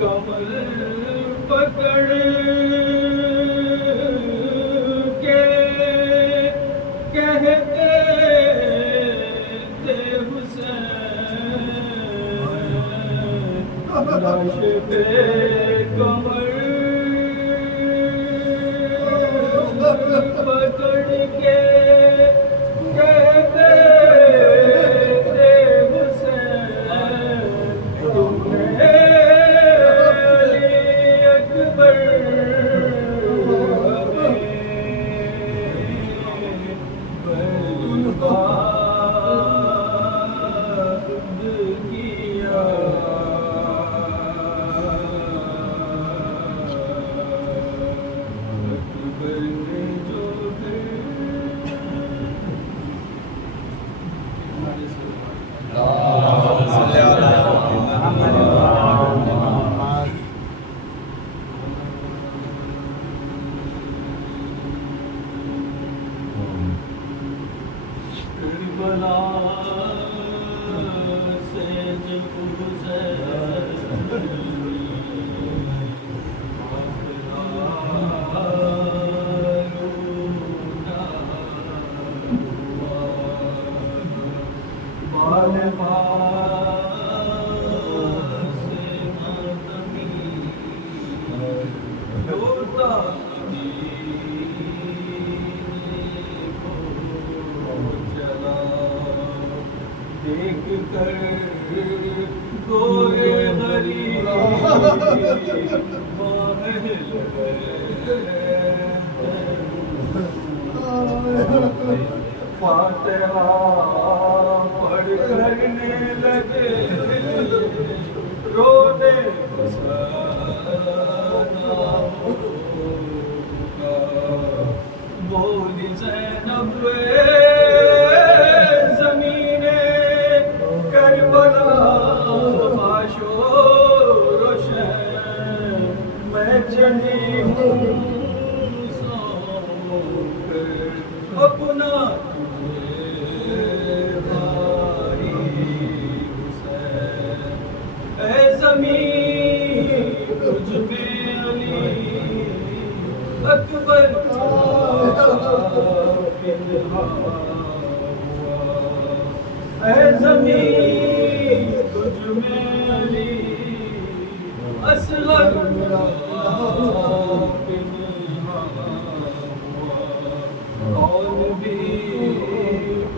کمر پکڑ کے کہتے تھے حسین، لاش پہ کمر پکڑ کے کہتے تھے حسین، تم نے دیکھ کر گورے غریب فاتحہ پڑھ کرنے لگے رونے بولی زینب زمین کربلا باشو روشن، میں چلی ہوں سونپ اپنا تجھے بھائی حسین، اے زمین تجھ میں علی اکبر اے زمین تجھ میں علی اصغر کون بھی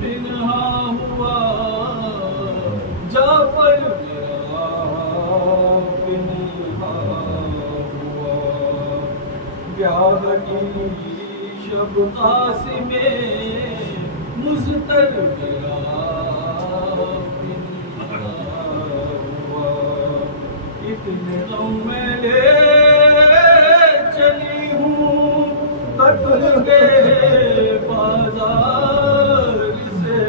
پنہا ہوا جعفر پنہا ہوا، بیاہ کی شب قاسم مضطر میرا پنہا ہوا، اتنے غم میں لے چلی ہوں قتل کے بازار سے،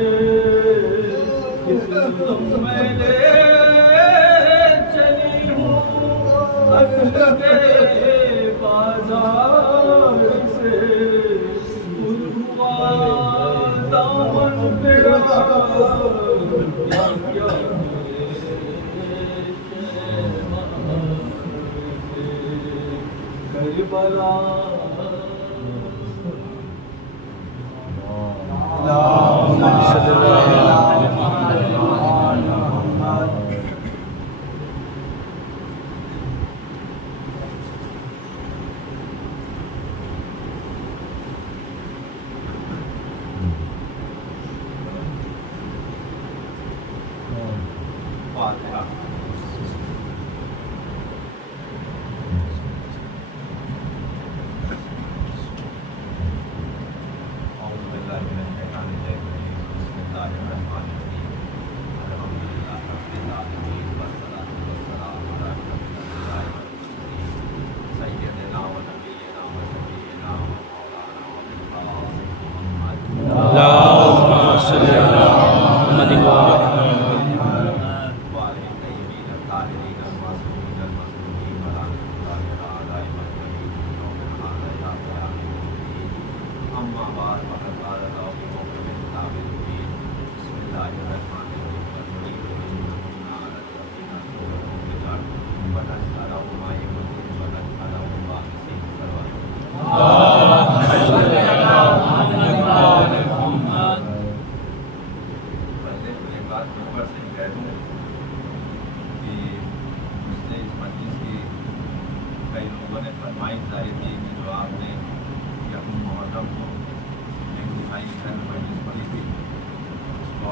اتنے غم میں لے چلی ہوں قتل کے بازار سے، دامن میرا کربلا لا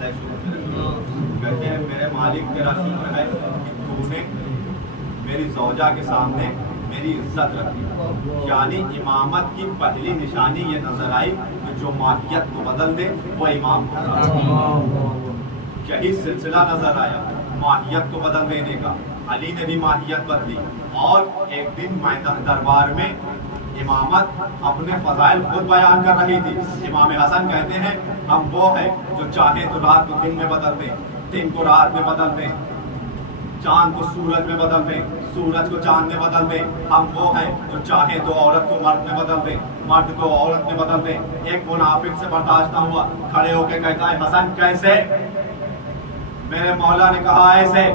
کہتے ہیں میرے مالک تیرا شکر ہے کہ تو نے میری زوجہ کے سامنے میری عزت رکھی. یعنی امامت کی پہلی نشانی یہ نظر آئی کہ جو ماہیت کو بدل دے وہ امام ہوگا. یہی سلسلہ نظر آیا ماہیت کو بدل دینے کا. علی نے بھی ماہیت بدلی اور ایک دن میدان دربار میں امامت اپنے فضائل خود بیان کر رہی تھی. امام حسن کہتے ہیں ہم وہ ہیں جو چاہیں تو رات کو دن میں بدل دیں, دن کو رات میں بدل دیں, چاند کو سورج میں بدل دیں, سورج کو چاند میں بدل دیں. ہم وہ ہیں جو چاہیں تو عورت کو مرد میں بدل دیں, مرد کو عورت میں بدل دیں. ایک منافق سے برداشت نہ ہوا, کھڑے ہو کے کہتا ہے حسن کیسے؟ میرے مولا نے کہا ایسے.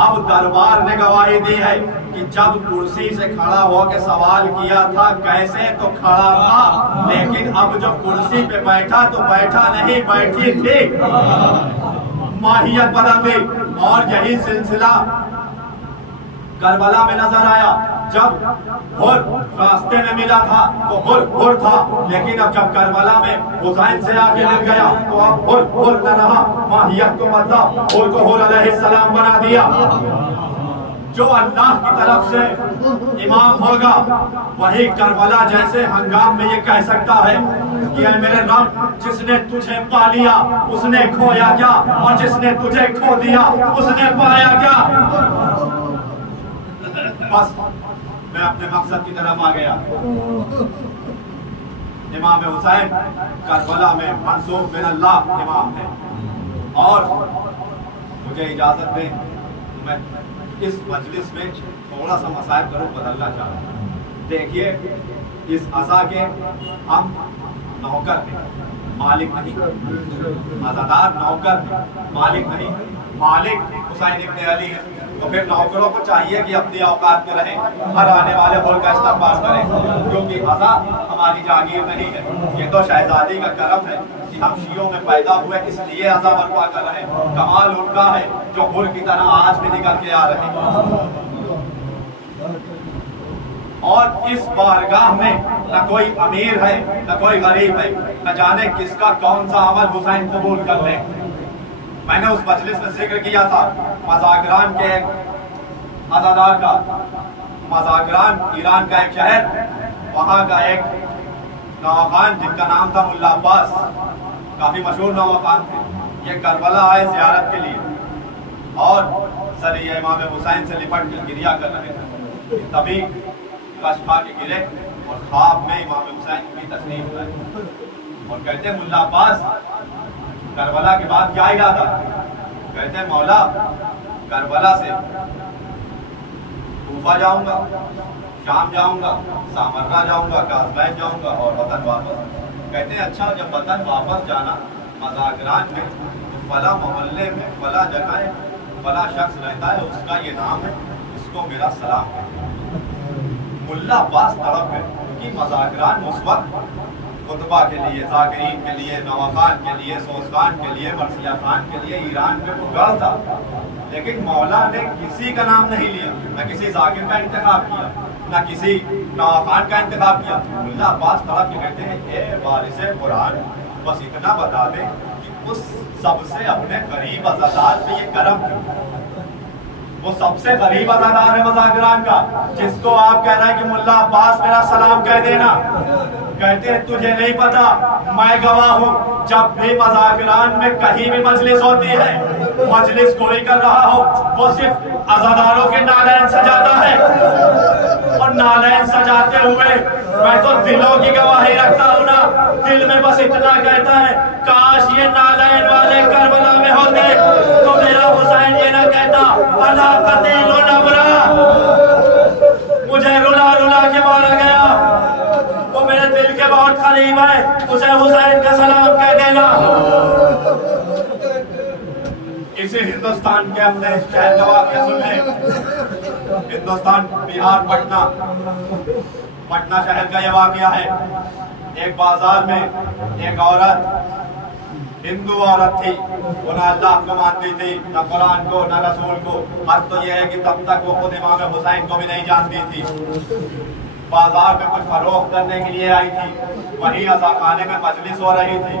اب دربار نے گواہی دی ہے کہ جب کرسی سے کھڑا ہو کے سوال کیا تھا کیسے تو کھڑا تھا, لیکن اب جو کرسی پہ بیٹھا تو بیٹھا نہیں, بیٹھی تھی. ماہیت بدل گئی. اور یہی سلسلہ کربلا میں نظر آیا. جب حر راستے میں ملا تھا تو حر تھا, لیکن اب جب کربلا میں حسین سے آگے مل گیا تو اب حر نہ رہا, ماہیت کو بدلا, حر کو حر علیہ السلام بنا دیا. جو اللہ کی طرف سے امام ہوگا وہی کربلا جیسے ہنگام میں یہ کہہ سکتا ہے کہ اے میرے رب جس نے تجھے پا لیا اس نے کھویا کیا, اور جس نے تجھے کھو دیا اس نے پایا کیا. بس میں اپنے مقصد کی طرف آ گیا. امام حسین کربلا میں منصوب من اللہ امام ہے. اور مجھے اجازت دیں میں اس مجلس میں تھوڑا سا مسائل ضرور بدلنا چاہ رہا ہوں. دیکھیے اس عصا کے ہم نوکر ہیں, مالک نہیں. عزادار نوکر ہیں, مالک نہیں. مالک حسین ابن علی ہے تو پھر نوکروں کو چاہیے کہ اپنی اوقات میں رہیں, ہر آنے والے ملک کا استقبال کریں, کیونکہ عزا ہماری جاگیر نہیں ہے. یہ تو شہزادی کا کرم ہے کہ ہم شیعوں میں پیدا ہوئے اس لیے عزا برپا کر رہے ہیں. کمال ان کا ہے جو حر کی طرح آج بھی نکل کے آ رہے ہیں. اور اس بارگاہ میں نہ کوئی امیر ہے نہ کوئی غریب ہے, نہ جانے کس کا کون سا عمل حسین قبول کر لے. میں نے اس مجلس میں ذکر کیا تھا مزاگران کے ایک عزادار کا. مزاگران ایران کا ایک شہر, وہاں کا ایک نوخان جن کا نام تھا ملا عباس, کافی مشہور نوخان تھے. یہ کربلا آئے زیارت کے لیے اور ذریعہ امام حسین سے لپٹ کر گریا کر رہے تھے. تبھی کش کھا کے گرے اور خواب میں امام حسین کی تشریف لائے اور کہتے ہیں ملا عباس کربلا کے بعد کیا ارادہ؟ کہتے ہیں مولا کربلا سے کوفہ جاؤں گا, شام جاؤں گا, سامرہ جاؤں گا, کاظمین جاؤں گا اور وطن واپس. کہتے ہیں اچھا جب وطن واپس جانا مزاگران میں تو فلاں محلے میں فلاں جگہ فلاں شخص رہتا ہے, اس کا یہ نام ہے, اس کو میرا سلام ہے. ملا عباس تڑپ گئے کہ مزاگران اس وقت خطبہ کے لیے, ذاکرین کے لیے, نواخان کے لیے, سوزخان کے لیے, مرثیہ خان کے لیے ایران میں گڑھ تھا, لیکن مولا نے کسی کا نام نہیں لیا, نہ کسی ذاکر کا انتخاب کیا, نہ کسی نواخان کا انتخاب کیا. ملا عباس تڑپ کے کہتے ہیں اے وارث قرآن بس اتنا بتا دیں کہ اس سب سے اپنے غریب عزادار پہ یہ کرم کیوں. وہ سب سے غریب عزادار ہے مزاگران کا, جس کو آپ کہہ رہے ہیں کہ ملا عباس میرا سلام کہہ دینا. کہتے ہیں تجھے نہیں پتا, میں گواہ ہوں جب بھی مزاگران میں کہیں بھی مجلس ہوتی ہے, مجلس کوئی کر رہا ہو وہ صرف عزاداروں کے نالین سجاتا ہے, اور نالین سجاتے ہوئے میں تو دلوں کی گواہی رکھتا ہوں نا, دل میں بس اتنا کہتا ہے کاش یہ نالین والے کربلا میں ہوتے تو میرا حسین یہ نہ کہتا الا قتیل نبرا, مجھے رلا رلا کے مارا گیا, وہ میرے دل کے بہت قریب ہے, اسے حسین کا سلام کہہ دینا. اسی ہندوستان کے اپنے شہر کا واقعہ سن لیں. ہندوستان بہار پٹنہ شہر کا یہ واقعہ ہے. ایک بازار میں ایک عورت, ہندو عورت تھی, وہ نہ اللہ کو مانتی تھی, نہ قرآن کو, نہ رسول کو. حد تو یہ ہے کہ تب تک وہ خود امام حسین کو بھی نہیں جانتی تھی. بازار میں کچھ فروخت کرنے کے لیے آئی تھی, وہیں عزا خانے میں مجلس ہو رہی تھی.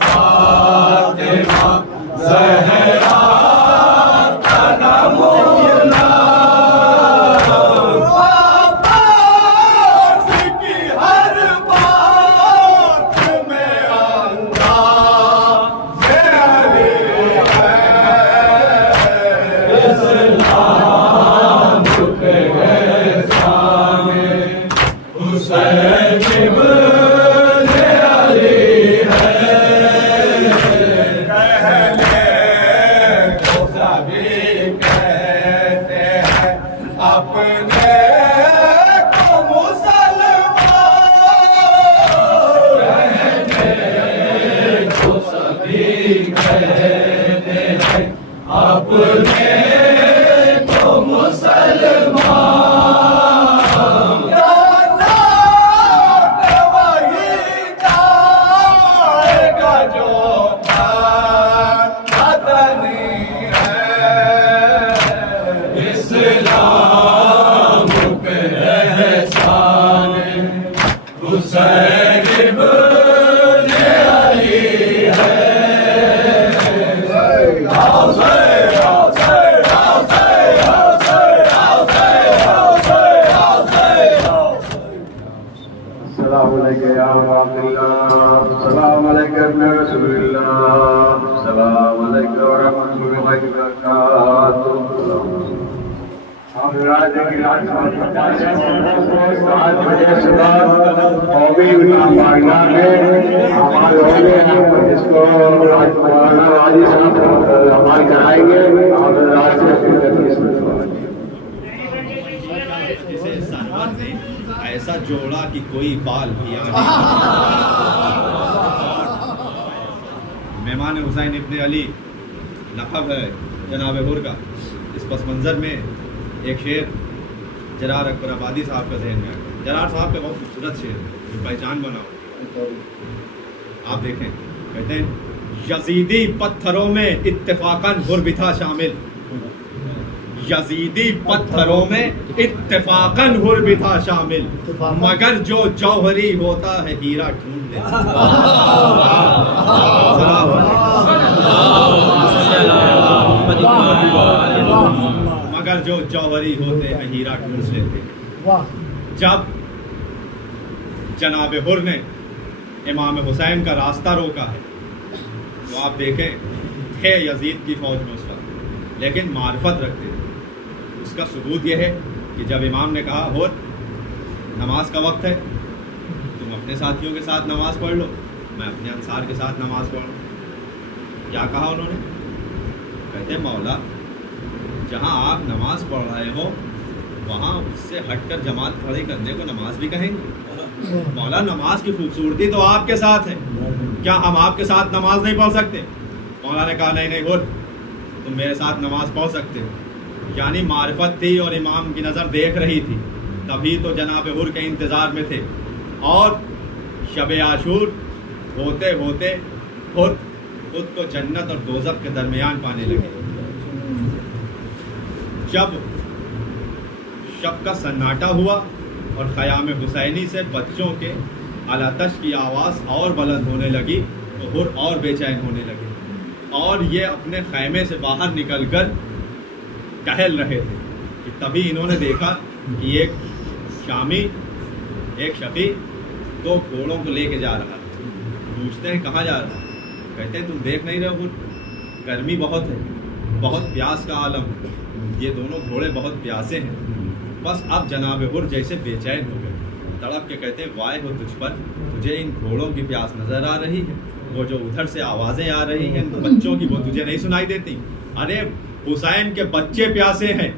فاطمہ زہرا کا نمونہ عباس کی ہر بات میں انداز علی ہے اسلام کے احسان حسین ابن علی ہے کہنے کو سبھی کہتے ہیں اپنے کو مسلمان کہنے کو سبھی کہتے ہیں اپنے کو مسلمان وہی جائے گا جو وطنی ہے اسلام پہ احسان حسین ابن علی ہے السلام علیکم یا رب اللہ السلام علیکم یا رسول اللہ السلام علیکم ورحمۃ اللہ وبرکاتہ آج بجے صبح قومی پارگاہ میں ہمارے ہوگے اس کو مولانا راجی صاحب ہمارے کرائیں گے اور راج سے جسے سرور نے ایسا جوڑا کہ کوئی بال بھی مہمان حسین ابن علی لقب ہے جناب حر کا. اس پس منظر میں ایک شعر جرار اکبر آبادی صاحب کا ذہن میں آیا. جرار صاحب کا بہت خوبصورت شعر ہے جو پہچان بنا ہو. آپ دیکھیں کہتے ہیں یزیدی پتھروں میں اتفاقاً حر بھی تھا شامل. یزیدی پتھروں میں اتفاقاً حر بھی تھا شامل مگر جو جوہری ہوتا ہے ہیرا ڈھونڈ لیتا. مگر جو جوہری ہوتے ہیں ہیرا ڈھونڈ لیتے. جب جناب حر نے امام حسین کا راستہ روکا ہے تو آپ دیکھیں تھے یزید کی فوج میں اس وقت لیکن معرفت رکھتے تھے. اس کا ثبوت یہ ہے کہ جب امام نے کہا حر نماز کا وقت ہے تم اپنے ساتھیوں کے ساتھ نماز پڑھ لو میں اپنے انصار کے ساتھ نماز پڑھوں. کیا کہا انہوں نے؟ کہتے ہیں مولا جہاں آپ نماز پڑھ رہے ہو وہاں اس سے ہٹ کر جماعت کھڑی کرنے کو نماز بھی کہیں گے. مولا نماز کی خوبصورتی تو آپ کے ساتھ ہے کیا ہم آپ کے ساتھ نماز نہیں پڑھ سکتے؟ مولا نے کہا نہیں حر تم میرے ساتھ نماز پڑھ سکتے ہو. یعنی معرفت تھی اور امام کی نظر دیکھ رہی تھی تبھی تو جناب حر کے انتظار میں تھے. اور شب عاشور ہوتے ہوتے حر خود کو جنت اور دوزخ کے درمیان پانے لگے. جب شب کا سناٹا ہوا اور خیام حسینی سے بچوں کے الاتش کی آواز اور بلند ہونے لگی تو حر اور بے چین ہونے لگے اور یہ اپنے خیمے سے باہر نکل کر ٹہل رہے تھے کہ تبھی انہوں نے دیکھا کہ ایک شامی ایک شفیع دو گھوڑوں کو لے کے جا رہا ہے. پوچھتے ہیں کہاں جا رہا ہے؟ کہتے ہیں تم دیکھ نہیں رہے حر گرمی بہت ہے بہت پیاس کا عالم یہ دونوں گھوڑے بہت پیاسے ہیں. بس اب جناب حر جیسے بے چین ہو گئے تڑپ کے کہتے ہیں وائے ہو تجھ پر تجھے ان گھوڑوں کی پیاس نظر آ رہی ہے وہ جو ادھر سے آوازیں آ رہی ہیں بچوں کی وہ تجھے نہیں سنائی دیتی. ارے حسین کے بچے پیاسے ہیں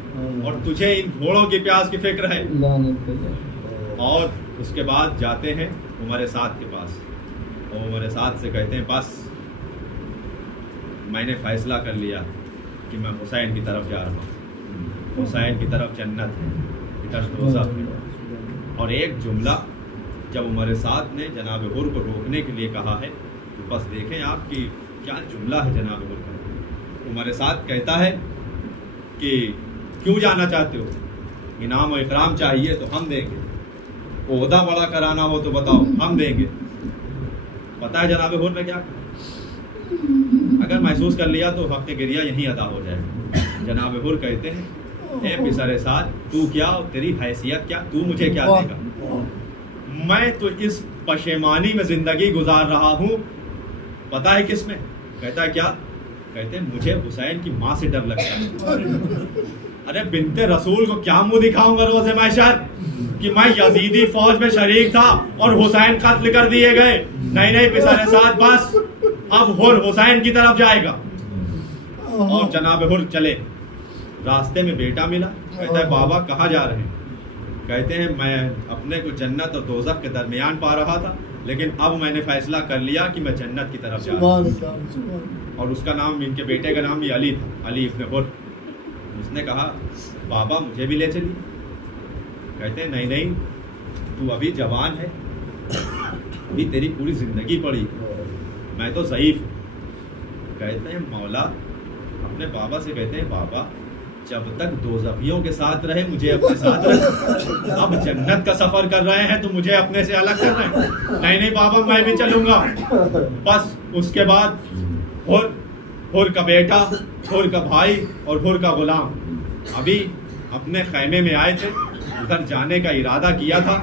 اور تجھے ان گھوڑوں کی پیاس کی فکر ہے. اور اس کے بعد جاتے ہیں عمر سعد کے پاس اور عمر سعد سے کہتے ہیں بس میں نے فیصلہ کر لیا کہ میں حسین کی طرف جا رہا ہوں. حسین کی طرف جنت ہے دوزخ ہے. اور ایک جملہ جب عمر سعد نے جناب حر کو روکنے کے لیے کہا ہے تو بس دیکھیں آپ کی کیا جملہ ہے جناب حر کا. عمر سعد کہتا ہے کہ کیوں جانا چاہتے ہو؟ انعام و اکرام چاہیے تو ہم دیں گے. عہدہ بڑا کرانا ہو تو بتاؤ ہم دیں گے. پتہ ہے جناب حر نے کیا کہا؟ اگر محسوس کر لیا تو وقت گریہ یہیں ادا ہو جائے گا. جناب حر کہتے ہیں اے پسر سعد تو کیا، تیری حیثیت کیا، تو مجھے کیا دے گا؟ میں تو اس پشیمانی میں زندگی گزار رہا ہوں. پتا ہے کس میں؟ کہتا ہے کیا؟ کہتے ہیں مجھے حسین کی ماں سے ڈر لگتا ہے. ارے بنت رسول کو کیا منہ دکھاؤں گا روز محشر کہ میں یزیدی فوج میں شریک تھا اور حسین قتل کر دیے گئے. نہیں پسر سعد بس، اب حر حسین کی طرف جائے گا. اور جناب حر چلے. راستے میں بیٹا ملا. کہتا ہے بابا کہاں جا رہے ہیں؟ کہتے ہیں میں اپنے کو جنت اور دوزخ کے درمیان پا رہا تھا، لیکن اب میں نے فیصلہ کر لیا کہ میں جنت کی طرف جا رہا ہوں. اور اس کا نام، ان کے بیٹے کا نام بھی علی تھا، علی ابن حر. اس نے کہا بابا مجھے بھی لے چلیے. کہتے ہیں نہیں تو ابھی جوان ہے، ابھی تیری پوری زندگی پڑی، میں تو ضعیف ہوں. کہتے ہیں مولا اپنے بابا سے کہتے ہیں بابا جب تک دوزخیوں کے ساتھ رہے مجھے اپنے ساتھ رہے، اب جنت کا سفر کر رہے ہیں تو مجھے اپنے سے الگ کر رہے ہیں. نہیں بابا میں بھی چلوں گا. بس اس کے بعد حر کا بیٹا، حر کا بھائی اور حر کا غلام ابھی اپنے خیمے میں آئے تھے. ادھر جانے کا ارادہ کیا تھا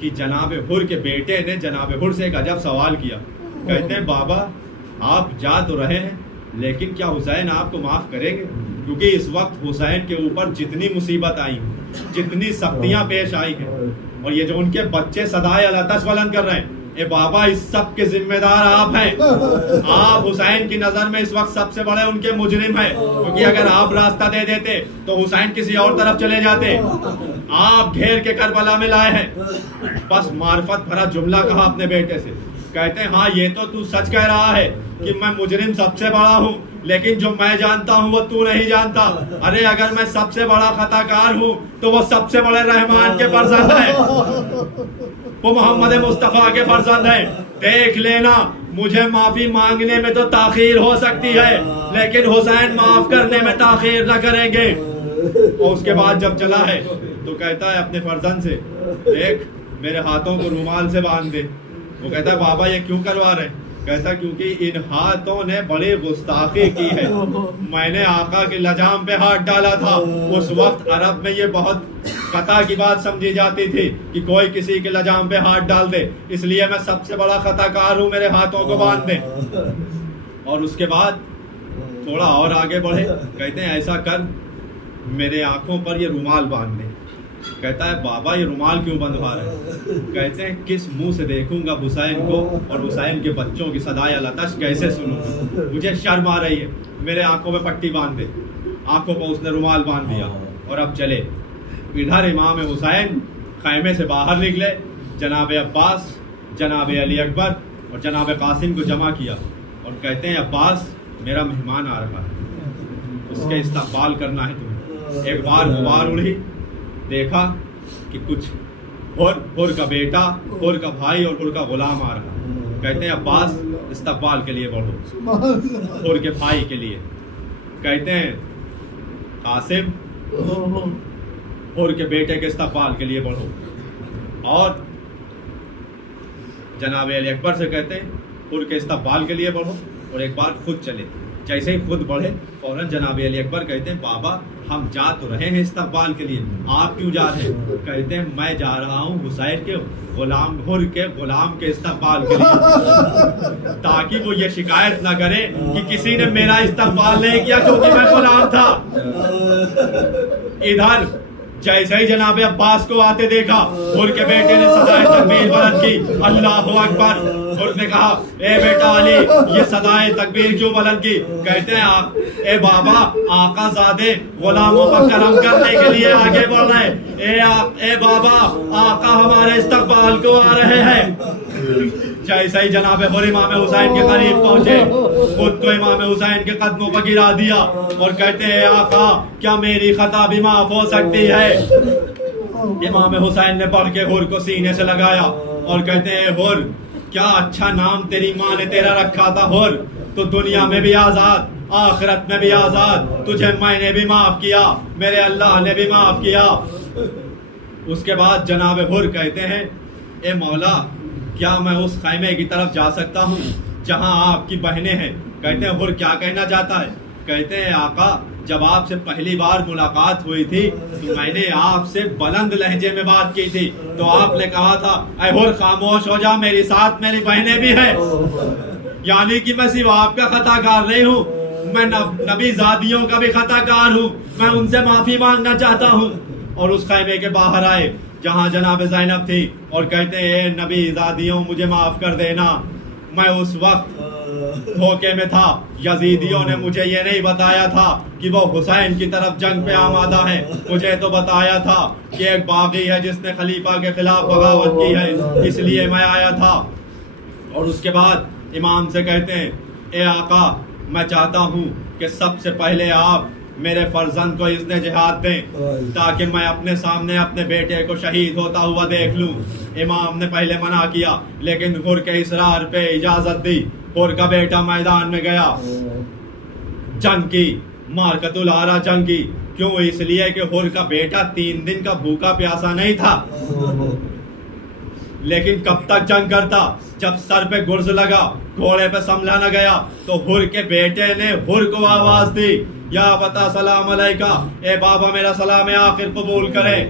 کہ جناب حر کے بیٹے نے جناب حر سے ایک عجب سوال کیا. کہتے ہیں بابا آپ جا تو رہے ہیں لیکن کیا حسین آپ کو معاف کریں گے؟ کیونکہ اس وقت حسین کے اوپر جتنی مصیبت آئی ہیں، جتنی سختیاں پیش آئی ہیں، اور یہ جو ان کے بچے صدائے العطش بلند کر رہے ہیں، اے بابا اس سب کے ذمہ دار آپ ہیں. آپ حسین کی نظر میں اس وقت سب سے بڑے ان کے مجرم ہیں، کیونکہ اگر آپ راستہ دے دیتے تو حسین کسی اور طرف چلے جاتے. آپ گھیر کے کربلا میں لائے ہیں. بس معرفت بھرا جملہ کہا اپنے بیٹے سے. کہتے ہیں ہاں یہ تو سچ کہہ رہا ہے کہ میں مجرم سب سے بڑا ہوں، لیکن جو میں جانتا ہوں وہ تو نہیں جانتا. ارے اگر میں سب سے بڑا خطا کار ہوں تو وہ سب سے بڑے رحمان کے فرزند ہیں، وہ محمد مصطفیٰ کے فرزند ہیں. دیکھ لینا مجھے معافی مانگنے میں تو تاخیر ہو سکتی ہے لیکن حسین معاف کرنے میں تاخیر نہ کریں گے. اور اس کے بعد جب چلا ہے تو کہتا ہے اپنے فرزند سے دیکھ میرے ہاتھوں کو رومال سے باندھ دے. وہ کہتا ہے بابا یہ کیوں کروا رہے ہیں؟ کہتا کیونکہ ان ہاتھوں نے بڑی گستاخی کی ہے. میں نے آقا کے لجام پہ ہاتھ ڈالا تھا. اس وقت عرب میں یہ بہت خطا کی بات سمجھی جاتی تھی کہ کوئی کسی کے لجام پہ ہاتھ ڈال دے، اس لیے میں سب سے بڑا خطا کار ہوں، میرے ہاتھوں کو باندھ دے. اور اس کے بعد تھوڑا اور آگے بڑھے. کہتے ہیں ایسا کر میرے آنکھوں پر یہ رومال باندھ دے. کہتا ہے بابا یہ رومال کیوں بندھوا رہے؟ کہتے ہیں کس منہ سے دیکھوں گا حسین کو اور حسین کے بچوں کی صدائے العطش کیسے سنوں؟ مجھے شرم آ رہی ہے. میرے آنکھوں میں پٹی باندھ دے. آنکھوں کو اس نے رومال باندھ دیا اور اب چلے. ادھر امام حسین خیمے سے باہر نکلے. جناب عباس، جناب علی اکبر اور جناب قاسم کو جمع کیا اور کہتے ہیں عباس میرا مہمان آ رہا ہے، اس کے استقبال کرنا ہے تمہیں. ایک بار غبار اڑی، دیکھا کہ کچھ حر کا بیٹا، حر کا بھائی اور حر کا غلام آ رہا. کہتے ہیں عباس استقبال کے لیے بڑھو، حر کے بھائی کے لیے. کہتے ہیں قاسم حر کے بیٹے کے استقبال کے لیے بڑھو. اور جناب علی اکبر سے کہتے ہیں حر کے استقبال کے لیے بڑھو. اور ایک بار خود چلے. جیسے ہی خود بڑھے فوراً جناب علی اکبر کہتے ہیں بابا ہم جا تو رہے ہیں استقبال کے لیے، آپ کیوں جا رہے ہیں؟ کہتے ہیں میں جا رہا ہوں حسین کے غلام، حر کے غلام کے استقبال کے لیے، تاکہ وہ یہ شکایت نہ کرے کہ کسی نے میرا استقبال نہیں کیا کیونکہ میں غلام تھا. ادھر جیسے ہی جناب عباس کو آتے دیکھا، حر کے بیٹے نے صدائے تکبیر بلند کی، اللہ اکبر. حر نے کہا اے بیٹا علی یہ صدائے تکبیر کیوں بلند کی؟ کہتے ہیں اے بابا آقا زادے غلاموں پر کرم کرنے کے لیے آگے بڑھ رہے ہیں. اے بابا آقا ہمارے استقبال کو آ رہے ہیں. جیسے ہی جناب حر امام حسین کے قریب پہنچے، خود کو امام حسین کے قدموں پر گرا دیا اور کہتے ہیں آقا کیا میری خطا بھی معاف ہو سکتی ہے؟ امام حسین نے بڑھ کے حر کو سینے سے لگایا اور کہتے ہیں حر کیا اچھا نام تیری ماں نے تیرا رکھا تھا حر، تو دنیا میں بھی آزاد آخرت میں بھی آزاد، تجھے میں نے بھی معاف کیا، میرے اللہ نے بھی معاف کیا. اس کے بعد جناب حر کہتے ہیں اے مولا کیا میں اس خیمے کی طرف جا سکتا ہوں جہاں آپ کی بہنیں ہیں. کہتے ہیں حر کیا کہنا چاہتا ہے؟ کہتے ہیں آقا جب آپ سے پہلی بار ملاقات ہوئی تھی تو میں نے آپ سے بلند لہجے میں بات کی تھی تو آپ نے کہا تھا اے حر خاموش ہو جا، میری ساتھ میری بہنیں بھی ہیں. یعنی کہ میں صرف آپ کا خطا کار نہیں ہوں، میں نبی زادیوں کا بھی خطا کار ہوں، میں ان سے معافی مانگنا چاہتا ہوں. اور اس خیمے کے باہر آئے جہاں جناب زینب تھی اور کہتے ہیں اے نبی زادیوں مجھے معاف کر دینا، میں اس وقت دھوکے میں تھا. یزیدیوں نے مجھے یہ نہیں بتایا تھا کہ وہ حسین کی طرف جنگ پہ آمادہ ہے، مجھے تو بتایا تھا کہ ایک باغی ہے جس نے خلیفہ کے خلاف بغاوت کی ہے، اس لیے میں آیا تھا. اور اس کے بعد امام سے کہتے ہیں اے آقا میں چاہتا ہوں کہ سب سے پہلے آپ میرے فرزند کو اذن جہاد دیں تاکہ میں اپنے سامنے اپنے بیٹے کو شہید ہوتا ہوا دیکھ لوں. امام نے پہلے منع کیا لیکن حر کے اصرار پہ اجازت دی. حر کا بیٹا میدان میں گیا، جنگ کی، مارکۃ العارا جنگ کی. کیوں؟ اس لیے کہ حر کا بیٹا 3 دن کا بھوکا پیاسا نہیں تھا. لیکن کب تک جنگ کرتا؟ جب سر پہ گرز لگا، گھوڑے پہ سنبھلا نہ گیا تو حر کے بیٹے نے حر کو آواز دی یا بتا سلام علیکہ، اے بابا میرا سلام آخر قبول کرے.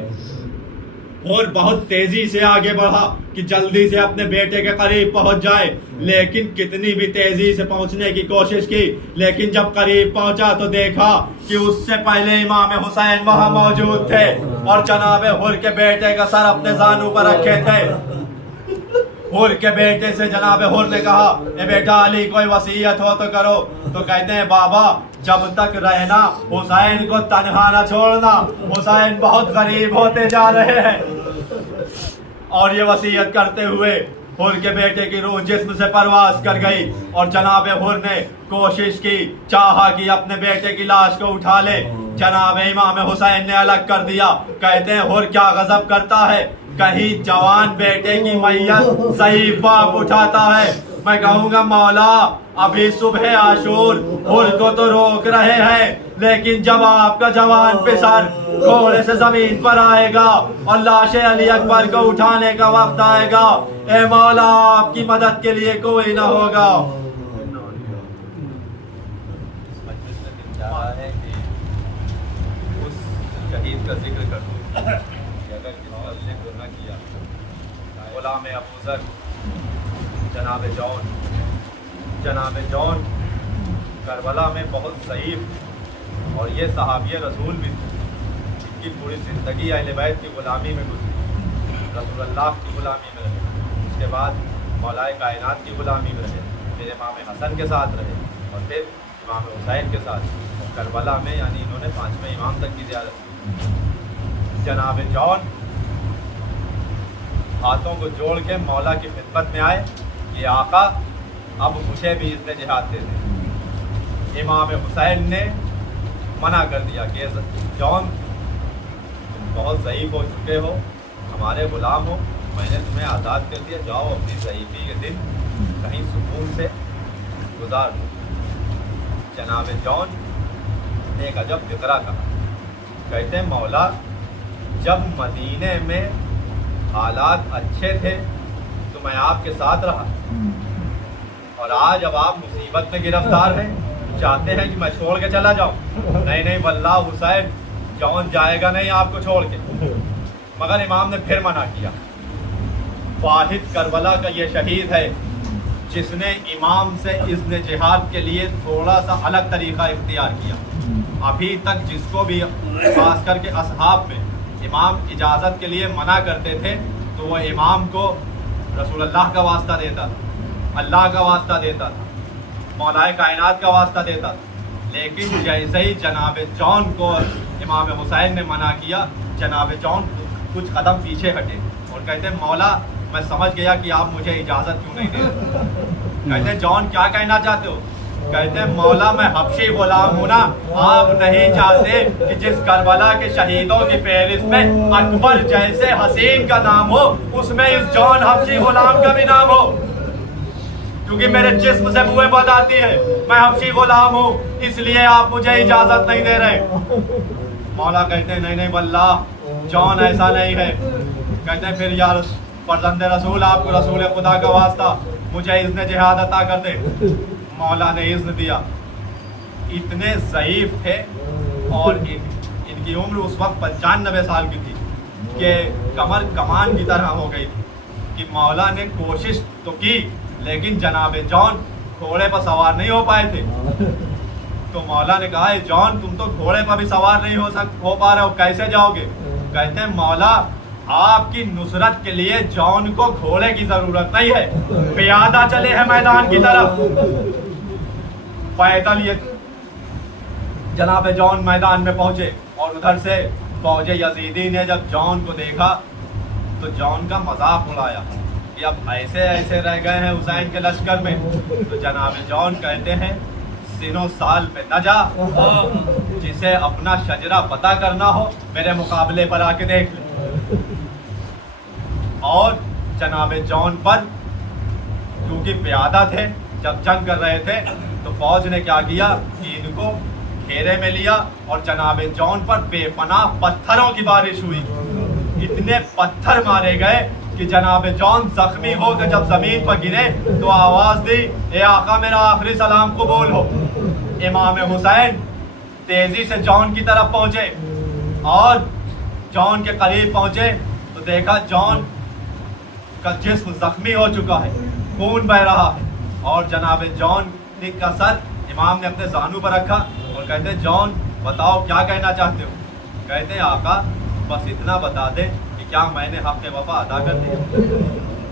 حر بہت تیزی سے آگے بڑھا کہ جلدی سے اپنے بیٹے کے قریب پہنچ جائے، لیکن کتنی بھی تیزی سے پہنچنے کی کوشش کی لیکن جب قریب پہنچا تو دیکھا کہ اس سے پہلے امام حسین وہاں موجود تھے اور جناب حر کے بیٹے کا سر اپنے زانوں پر رکھے تھے. حر کے بیٹے سے جناب حر نے کہا اے بیٹا علی کوئی وصیت ہو تو کرو. تو کہتے ہیں بابا جب تک رہنا حسین کو تنہا نہ چھوڑنا، حسین بہت غریب ہوتے جا رہے ہیں. اور یہ وصیت کرتے ہوئے حر کے بیٹے کی روح جسم سے پرواز کر گئی اور جناب حر نے کوشش کی، چاہا کہ اپنے بیٹے کی لاش کو اٹھا لے. جناب امام حسین نے الگ کر دیا. کہتے ہیں حر کیا غضب کرتا ہے، کہیں جوان بیٹے کی میت صحیح باپ اٹھاتا ہے. میں کہوں گا مولا ابھی صبح عاشور حر کو تو روک رہے ہیں لیکن جب آپ کا جوان پسر گھوڑے سے زمین پر آئے گا اور لاش علی اکبر کو اٹھانے کا وقت آئے گا، اے مولا آپ کی مدد کے لیے کوئی نہ ہوگا. شہید کا ذکر کر دوں کہ اگر کسی کا ذکر نہ کیا، غلام ابو ذر جناب جون کربلا میں بہت ضعیف اور یہ صحابی رسول بھی تھے. ان کی پوری زندگی اہل بیت کی غلامی میں گزری، رسول اللہ کی غلامی میں رہے، اس کے بعد مولا کائنات کی غلامی میں رہے، پھر امام حسن کے ساتھ رہے اور پھر امام حسین کے ساتھ کربلا میں، یعنی انہوں نے 5ویں امام تک کی زیارت کی. جناب جون ہاتھوں کو جوڑ کے مولا کی خدمت میں آئے کہ آقا اب مجھے بھی اذن جہاد دے دیں. امام حسین نے منع کر دیا کہ جون تم بہت ضعیف ہو چکے ہو، ہمارے غلام ہو، میں نے تمہیں آزاد کر دیا، جاؤ اپنی ضعیفی کے دن کہیں سکون سے گزار دو. جناب جون نے ایک عجب فقرہ کہا. کہتے ہیں مولا جب مدینے میں حالات اچھے تھے تو میں آپ کے ساتھ رہا اور آج اب آپ مصیبت میں گرفتار ہیں، چاہتے ہیں کہ میں چھوڑ کے چلا جاؤں. نہیں واللہ حسین جون جائے گا نہیں آپ کو چھوڑ کے. مگر امام نے پھر منع کیا. واحد کربلا کا یہ شہید ہے جس نے امام سے اذن جہاد کے لیے تھوڑا سا الگ طریقہ اختیار کیا. ابھی تک جس کو بھی خاص کر کے اصحاب میں امام اجازت کے لیے منع کرتے تھے تو وہ امام کو رسول اللہ کا واسطہ دیتا تھا، اللہ کا واسطہ دیتا تھا، مولا کائنات کا واسطہ دیتا تھا. لیکن جیسے ہی جناب جون کو امام حسین نے منع کیا، جناب جون کچھ قدم پیچھے ہٹے اور کہتے ہیں مولا میں سمجھ گیا کہ آپ مجھے اجازت کیوں نہیں دے رہے. کہتے ہیں جون کیا کہنا چاہتے ہو؟ کہتے ہیں مولا میں حبشی غلام ہوں نا، آپ نہیں چاہتے کہ جس کربلا کے شہیدوں کی فہرست میں اکبر جیسے حسین کا نام ہو اس میں اس جون حبشی غلام کا بھی نام ہو، کیونکہ میرے جسم سے بوئے بد آتی ہے، میں حبشی غلام ہوں، اس لیے آپ مجھے اجازت نہیں دے رہے. مولا کہتے ہیں نہیں واللہ جون ایسا نہیں ہے. کہتے ہیں پھر یا فرزند رسول آپ کو رسول خدا کا واسطہ مجھے اذن جہاد عطا کر دے۔ مولا نے اذن دیا۔ اتنے ضعیف تھے اور ان کی عمر اس وقت 95 سال کی تھی کہ کمر کمان کی طرح ہو گئی تھی کہ مولا نے کوشش تو کی لیکن جناب جون گھوڑے پر سوار نہیں ہو پائے تھے۔ تو مولا نے کہا جون تم تو گھوڑے پر بھی سوار نہیں ہو پا رہے ہو، کیسے جاؤ گے؟ کہتے ہیں مولا آپ کی نصرت کے لیے جون کو گھوڑے کی ضرورت نہیں ہے، پیادہ چلے ہیں میدان کی طرف۔ پیدل یہ جناب جون میدان میں پہنچے اور ادھر سے فوج یزیدی نے جب جون کو دیکھا تو جون کا مذاق اڑایا کہ اب ایسے رہ گئے ہیں حسین کے لشکر میں۔ تو جناب جون کہتے ہیں سنو سال پہ نہ جا، جسے اپنا شجرہ پتہ کرنا ہو میرے مقابلے پر آ کے دیکھ لے۔ اور جناب جون پر کیونکہ پیادہ تھے، جب جنگ کر رہے تھے تو فوج نے کیا کیا کہ ان کو گھیرے میں لیا اور جناب جون پر بے پناہ پتھروں کی بارش ہوئی۔ اتنے پتھر مارے گئے کہ جناب جون زخمی ہو کر جب زمین پر گرے تو آواز دی اے آقا میرا آخری سلام قبول ہو۔ امام حسین تیزی سے جون کی طرف پہنچے اور جون کے قریب پہنچے تو دیکھا جون کا جسم زخمی ہو چکا ہے، خون بہ رہا ہے، اور جناب جون کا سر امام نے اپنے زانو پر رکھا اور کہتے جون بتاؤ کیا کہنا چاہتے ہو؟ کہتے ہیں آقا بس اتنا بتا دے کہ کیا میں نے حق وفا ادا کر دیا؟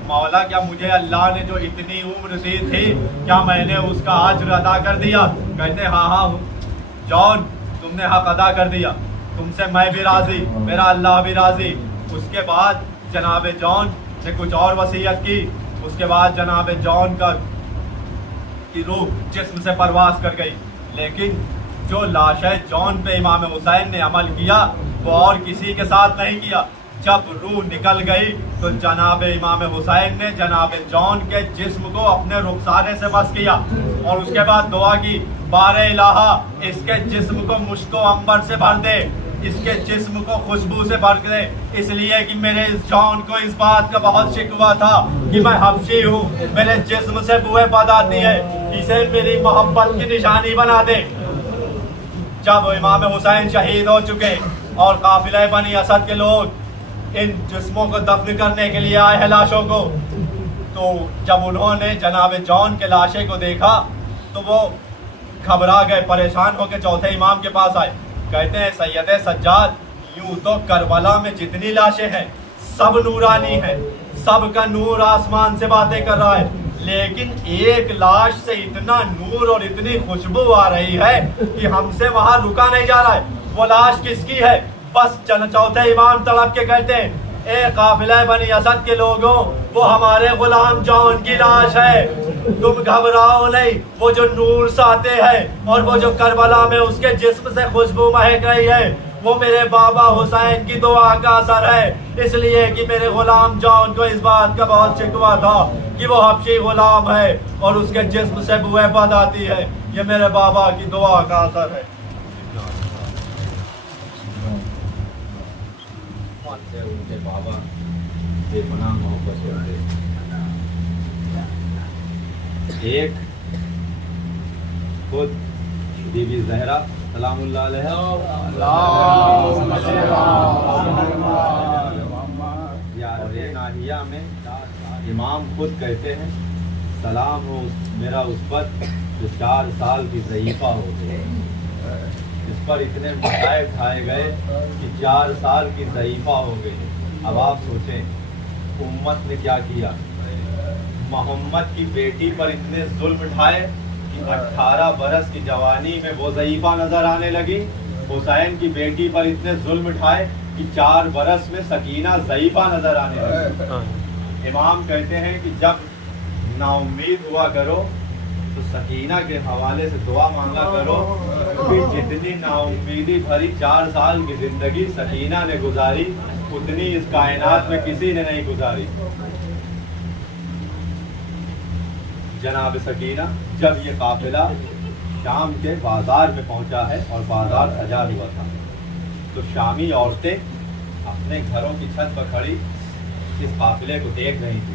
مولا کیا مجھے اللہ نے جو اتنی عمر دی تھی کیا میں نے اس کا اجر ادا کر دیا؟ کہتے ہاں جون تم نے حق ادا کر دیا، تم سے میں بھی راضی، میرا اللہ بھی راضی۔ اس کے بعد جناب جون نے کچھ اور وصیت کی۔ اس کے بعد جناب جون کی روح جسم سے پرواز کر گئی، لیکن جو لاش جون پہ امام حسین نے عمل کیا وہ اور کسی کے ساتھ نہیں کیا۔ جب روح نکل گئی تو جناب امام حسین نے جناب جون کے جسم کو اپنے رخسارے سے بس کیا اور اس کے بعد دعا کی بار الہا اس کے جسم کو مشک و عنبر سے بھر دے، اس کے جسم کو خوشبو سے بھر دے، اس لیے کہ میرے اس جون کو اس بات کا بہت شکوہ تھا کہ میں حبشی ہوں، میرے جسم سے بوئے بد آتی ہے، اسے میری محبت کی نشانی بنا دے۔ جب امام حسین شہید ہو چکے اور قافلہ بنی اسد کے لوگ ان جسموں کو دفن کرنے کے لیے آئے ہیں لاشوں کو، تو جب انہوں نے جناب جون کے لاشے کو دیکھا تو وہ گھبرا گئے، پریشان ہو کے چوتھے امام کے پاس آئے۔ کہتے ہیں سید سجاد یوں تو کربلا میں جتنی لاشیں ہیں سب نورانی ہیں، سب کا نور آسمان سے باتیں کر رہا ہے، لیکن ایک لاش سے اتنا نور اور اتنی خوشبو آ رہی ہے کہ ہم سے وہاں رکا نہیں جا رہا ہے۔ وہ لاش کس کی ہے؟ بس چوتھے امام تڑپ کے کہتے ہیں اے قافلہ بنی اسد کے لوگوں، وہ ہمارے غلام جون کی لاش ہے، تم گھبراؤ نہیں، وہ جو نور سے آتے ہیں اور وہ جو کربلا میں اس کے جسم سے خوشبو مہک رہی ہے وہ میرے بابا حسین کی دعا کا اثر ہے، اس لیے کہ میرے غلام جون کو اس بات کا بہت شکوہ تھا کہ وہ حبشی غلام ہے اور اس کے جسم سے بوئے بد آتی ہے، یہ میرے بابا کی دعا کا اثر ہے۔ ان کے بابا بے پناہ محبت کرتے، ایک خود بی بی زہرا سلام اللہ علیہ ناحیہ میں امام خود کہتے ہیں سلام ہو میرا اس پر جو 4 سال کی ضعیفہ ہو گئی، اس پر اتنے مسائل اٹھائے گئے کہ 4 سال کی ضعیفہ ہو گئی۔ اب آپ سوچیں امت نے کیا کیا، محمد کی بیٹی پر اتنے ظلم اٹھائے کہ 18 برس کی جوانی میں وہ ضعیفہ نظر آنے لگی، حسین کی بیٹی پر اتنے ظلم اٹھائے کہ 4 برس میں سکینہ ضعیفہ نظر آنے لگی۔ امام کہتے ہیں کہ جب نا امید ہوا کرو تو سکینہ کے حوالے سے دعا مانگا کرو، کہ جتنی نا امیدی بھری 4 سال کی زندگی سکینہ نے گزاری اتنی اس کائنات میں کسی نے نہیں گزاری۔ جناب سکینہ جب یہ قافلہ شام کے بازار میں پہنچا ہے اور بازار سجا ہوا تھا تو شامی عورتیں اپنے گھروں کی چھت پر کھڑی اس قافلے کو دیکھ رہی تھی۔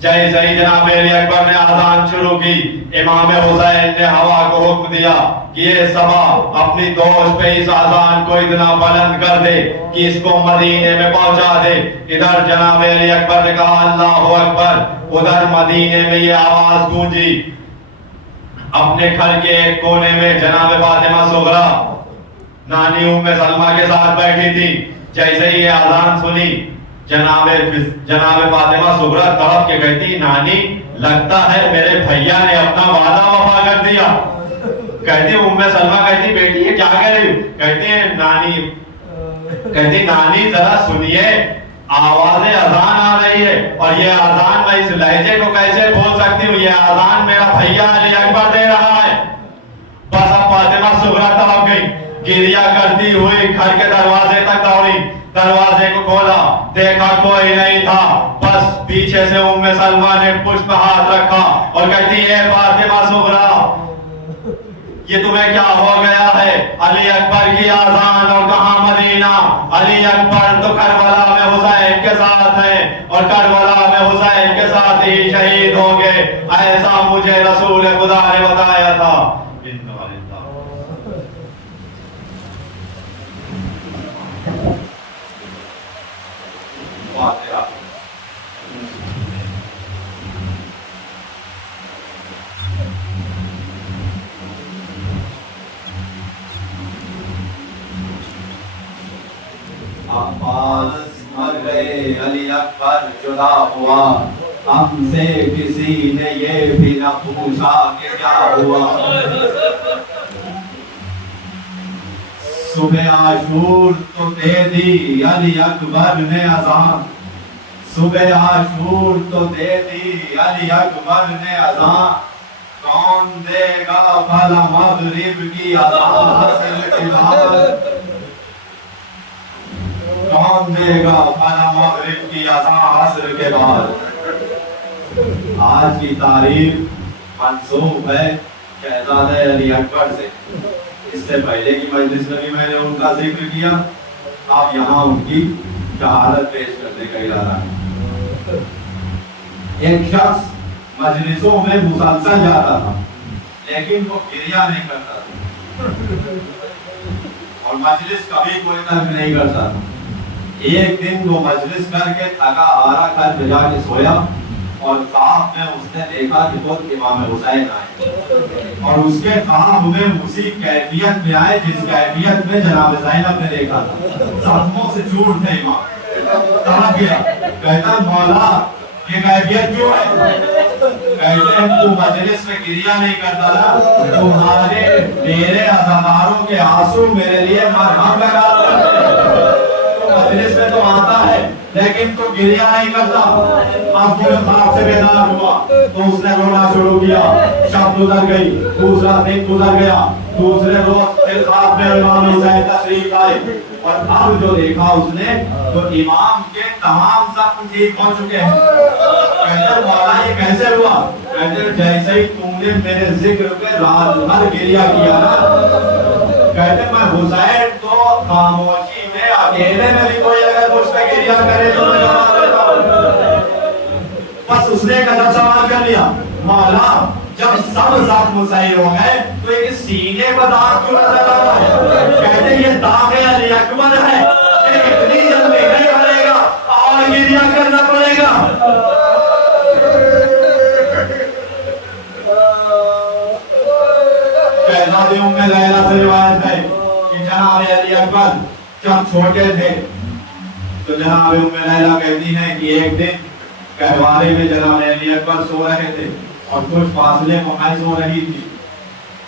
جیسے ہی جناب علی اکبر نے اذان شروع کی، امام حسین نے ہوا کو حکم دیا کہ یہ سبا اپنی دوش پہ اس اذان کو اتنا بلند کر دے کہ اس کو مدینے میں پہنچا دے۔ ادھر جناب علی اکبر نے کہا اللہ اکبر، ادھر مدینے میں یہ آواز گونجی۔ اپنے گھر کے ایک کونے میں جناب فاطمہ صغرا نانی ام سلمہ کے ساتھ بیٹھی تھی۔ جیسے ہی یہ اذان سنی، جناب فاطمہ صغرا تڑپ کے کہتی نانی لگتا ہے میرے بھیا نے اپنا وعدہ وفا کر دیا۔ کہتی ام سلمہ کہتی بیٹی یہ کیا کہہ رہی ہو؟ کہتی نانی ذرا سنیے، آواز اذان آ رہی ہے اور یہ اذان میں اس لہجے کو کیسے بول سکتی ہوں؟ یہ اذان میرا بھیا علی اکبر دے رہا ہے۔ بس اب فاطمہ صغرا تڑپ گئی، گریہ کرتی ہوئی گھر کے دروازے تک دوڑی۔ دروازے کو کھولا، دیکھا کوئی نہیں تھا، بس پیچھے سے ام سلمہ نے پشت ہاتھ رکھا اور کہتی اے فاطمہ صغرا یہ تمہیں کیا ہو گیا ہے؟ علی اکبر کی اذان اور کہاں مدینہ؟ علی اکبر تو کربلا میں حسین کے ساتھ ہے اور کربلا میں حسین کے ساتھ ہی شہید ہوں گے، ایسا مجھے رسول خدا نے بتایا تھا۔ عباس مر گئے، علی اکبر جدا ہوا، ہم سے کسی نے یہ بھی نہ پوچھا کہ کیا ہوا۔ صبح عاشور تو دے دی علی اکبر نے اذان، صبح عاشور تو دے دی علی اکبر نے اذان، کون دے گا بھلا مغرب کی اذان حاصل کے بعد، کون دے گا بھلا مغرب کی اذان عصر کے بعد۔ آج کی تاریخ منسوب ہے شہزادہ علی اکبر سے۔ اس سے پہلے کی مجلس میں بھی میں نے ان کا ذکر کیا، اب یہاں ان کی شہادت پیش کرنے کا ارادہ ہے۔ ایک شخص مجلسوں میں مسلسل جاتا تھا لیکن وہ گریہ نہیں کرتا تھا اور مجلس کبھی کوئی ترک نہیں کرتا تھا۔ ایک دن وہ مجلس کر کے تھکا ہارا گھر پہ جا کے سویا اور خواب میں اس نے دیکھا کہ خود امام حسین آئے اور اس کے خواب میں اسی کیفیت میں آئے جس کیفیت میں جناب زینب نے دیکھا تھا۔ صدموں سے چور تھے امام، تڑپ گیا، کہتا مولا یہ کیفیت کیوں ہے؟ کہتے ہیں تو مجلس میں گریہ نہیں کرتا تھا، تمہارے میرے عزاداروں کے آنسو میرے لیے مرہم لگاتا ہے، مجلس میں تو آتا ہے لیکن تو گریہ نہیں کرتا۔ اب وہ خواب سے بیدار ہوا تو اس نے رونا شروع کیا، شب گزر گئی، دوسرا دن گزر گیا، دوسرے روز پھر خواب میں امام حسین تشریف لائے اور اب جو دیکھا اس نے تو امام کے تمام زخم ٹھیک ہو چکے ہیں۔ کہتے مولا یہ کیسے ہوا؟ کہتے جیسے ہی تم نے میرے ذکر پہ رات بھر گریہ کیا نا، کہتے میں حسین تو خاموشی میں اکیلے میں بھی کوئی اگر مجھ پہ گریہ کرے تو میں جواب دیتا ہوں۔ بس اس نے ایک عجب سوال کر لیا، مولا جب سب زخم صحیح ہو گئے تو ایک سینے پر داغ کیوں نظر آ رہا ہے؟ کہتے یہ داغ علی اکبر ہے، یہ اتنی جلدی نہیں بھرے گا اور گریہ کرنا پڑے گا۔ شہزادی ام لیلہ سے روایت ہے کہ جناب علی اکبر جب چھوٹے تھے تو جناب ام لیلہ کہتی ہیں کہ ایک دن گہوارے میں جناب علی اکبر سو رہے تھے اور کچھ فاصلے محض ہو رہی تھی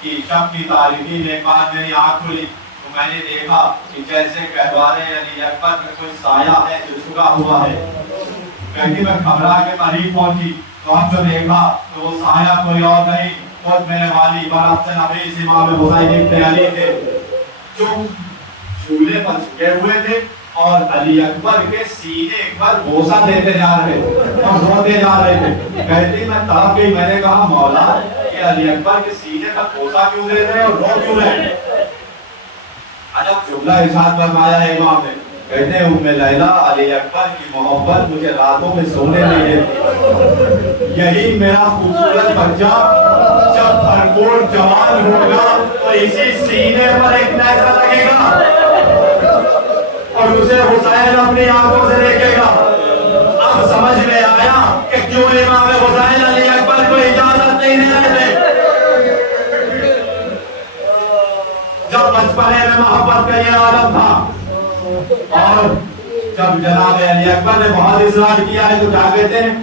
کہ شب کی تاریکی میں بعد میری آنکھ کھلی تو میں نے دیکھا کہ جیسے گہوارے علی اکبر میں کوئی سایہ ہے جو چھپا ہوا ہے۔ کہتی میں گھبرا کے قریب پہنچی تو اب جو دیکھا تو وہ سایہ کوئی اور نہیں، خود میرے والی برات سے نبی امام حسین ابن علی تھے جو چولہے پر جھکے ہوئے تھے اور علی اکبر کے سینے پر بوسہ دیتے جا رہے تھے اور روتے جا رہے تھے۔ کہتی میں تڑپ گئی، میں نے کہا مولا یہ علی اکبر کے سینے پر بوسہ کیوں دے رہے ہیں اور رو کیوں رہے ہیں؟ عجب جملہ ارشاد فرمایا ہے امام نے، کہتے ہیں ام لیلا علی اکبر کی محبت مجھے راتوں میں سونے نہیں دیتی. یہی میرا خوبصورت بچہ جب بھرپور جوان ہوگا تو اسی سینے پر ایک نیزہ لگے گا اور اسے حسین اپنی آنکھوں سے دیکھے گا. اب سمجھ میں آیا کہ کیوں امام حسین علی اکبر کو اجازت نہیں دے رہے تھے. جب بچپنے میں محبت کا یہ عالم تھا اور جب جناب علی اکبر نے بہت اصرار کیا ہے تو کیا کہتے ہیں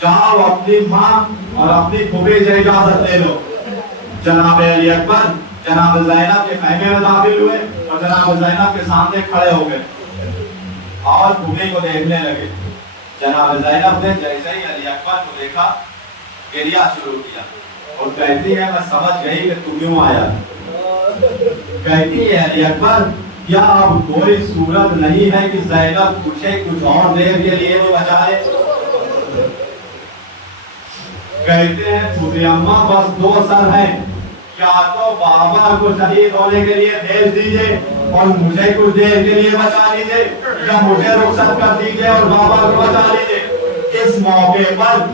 جاؤ اپنی ماں اور اپنی پھوپھی سے اجازت لے لو. جناب علی اکبر جناب زینب کے خیمے میں داخل ہوئے اور جناب زینب کے سامنے کھڑے ہو گئے اور پھوپھی کو دیکھنے لگے. جناب زینب نے جیسے ہی علی اکبر کو دیکھا گریہ شروع کیا اور کہتی ہے میں سمجھ گئی کہ تو کیوں آیا. کہتی ہے علی اکبر کیا اب کوئی صورت نہیں ہے کہ زینب پوچھے کچھ اور دیر کے لیے وہ بچائے. کہتے ہیں پھوپھی اماں بس دو سر ہیں, کیا تو بابا کو شہید ہونے کے لیے بھیج دیجئے اور مجھے کچھ دیر کے لیے بچا لیجئے, یا مجھے رخصت کر دیجئے اور بابا کو بچا لیجئے. اس موقع پر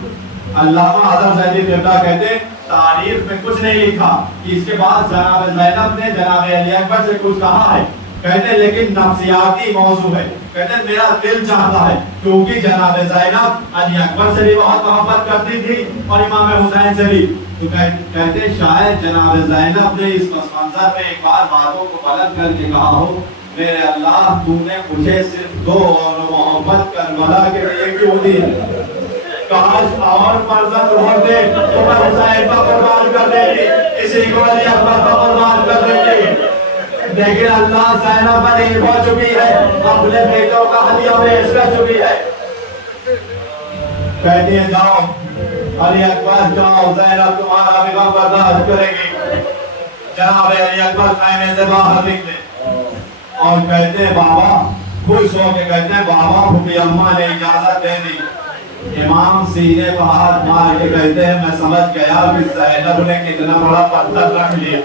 علامہ حضرت سیدی قبلہ کہتے ہیں تاریخ میں کچھ نہیں لکھا کہ اس کے بعد جناب زینب نے جناب علی اکبر سے کچھ کہا ہے. کہتے ہیں لیکن نفسیاتی موضوع ہے. کہتے ہیں میرا دل چاہتا ہے کیونکہ جناب زینب علی اکبر سے بھی بہت محبت کرتی تھی اور امام حسین سے بھی, تو کہتے ہیں شاید جناب زینب نے اس پس منظر میں ایک بار باتوں کو بلند کر کے کہا ہو میرے اللہ تو نے مجھے صرف دو اور محبت کربلا کے لیے کیوں دی. کاش اور فرزند ہوتے تو میں حسین کو قربان کر دیتی, اسی کو علی اکبر کو قربان کر دیتی. لیکن اللہ زینب پر ایک ہو چکی ہے, اپنے بیٹوں کا ہدیہ پیش کر چکی ہے. کہتی ہے جاؤ علی اکبر جاؤ, زینب تمہارا بھی برداشت کرے گی. جناب علی اکبر خیمے سے باہر نکلے اور کہتے ہیں بابا خوش ہو کے کہتے ہیں بابا پھوپھی اماں نے اجازت دے دی. امام سینے پر ہاتھ مار کے کہتے ہیں میں سمجھ گیا کہ زینب نے کتنا بڑا پتھر رکھ لیا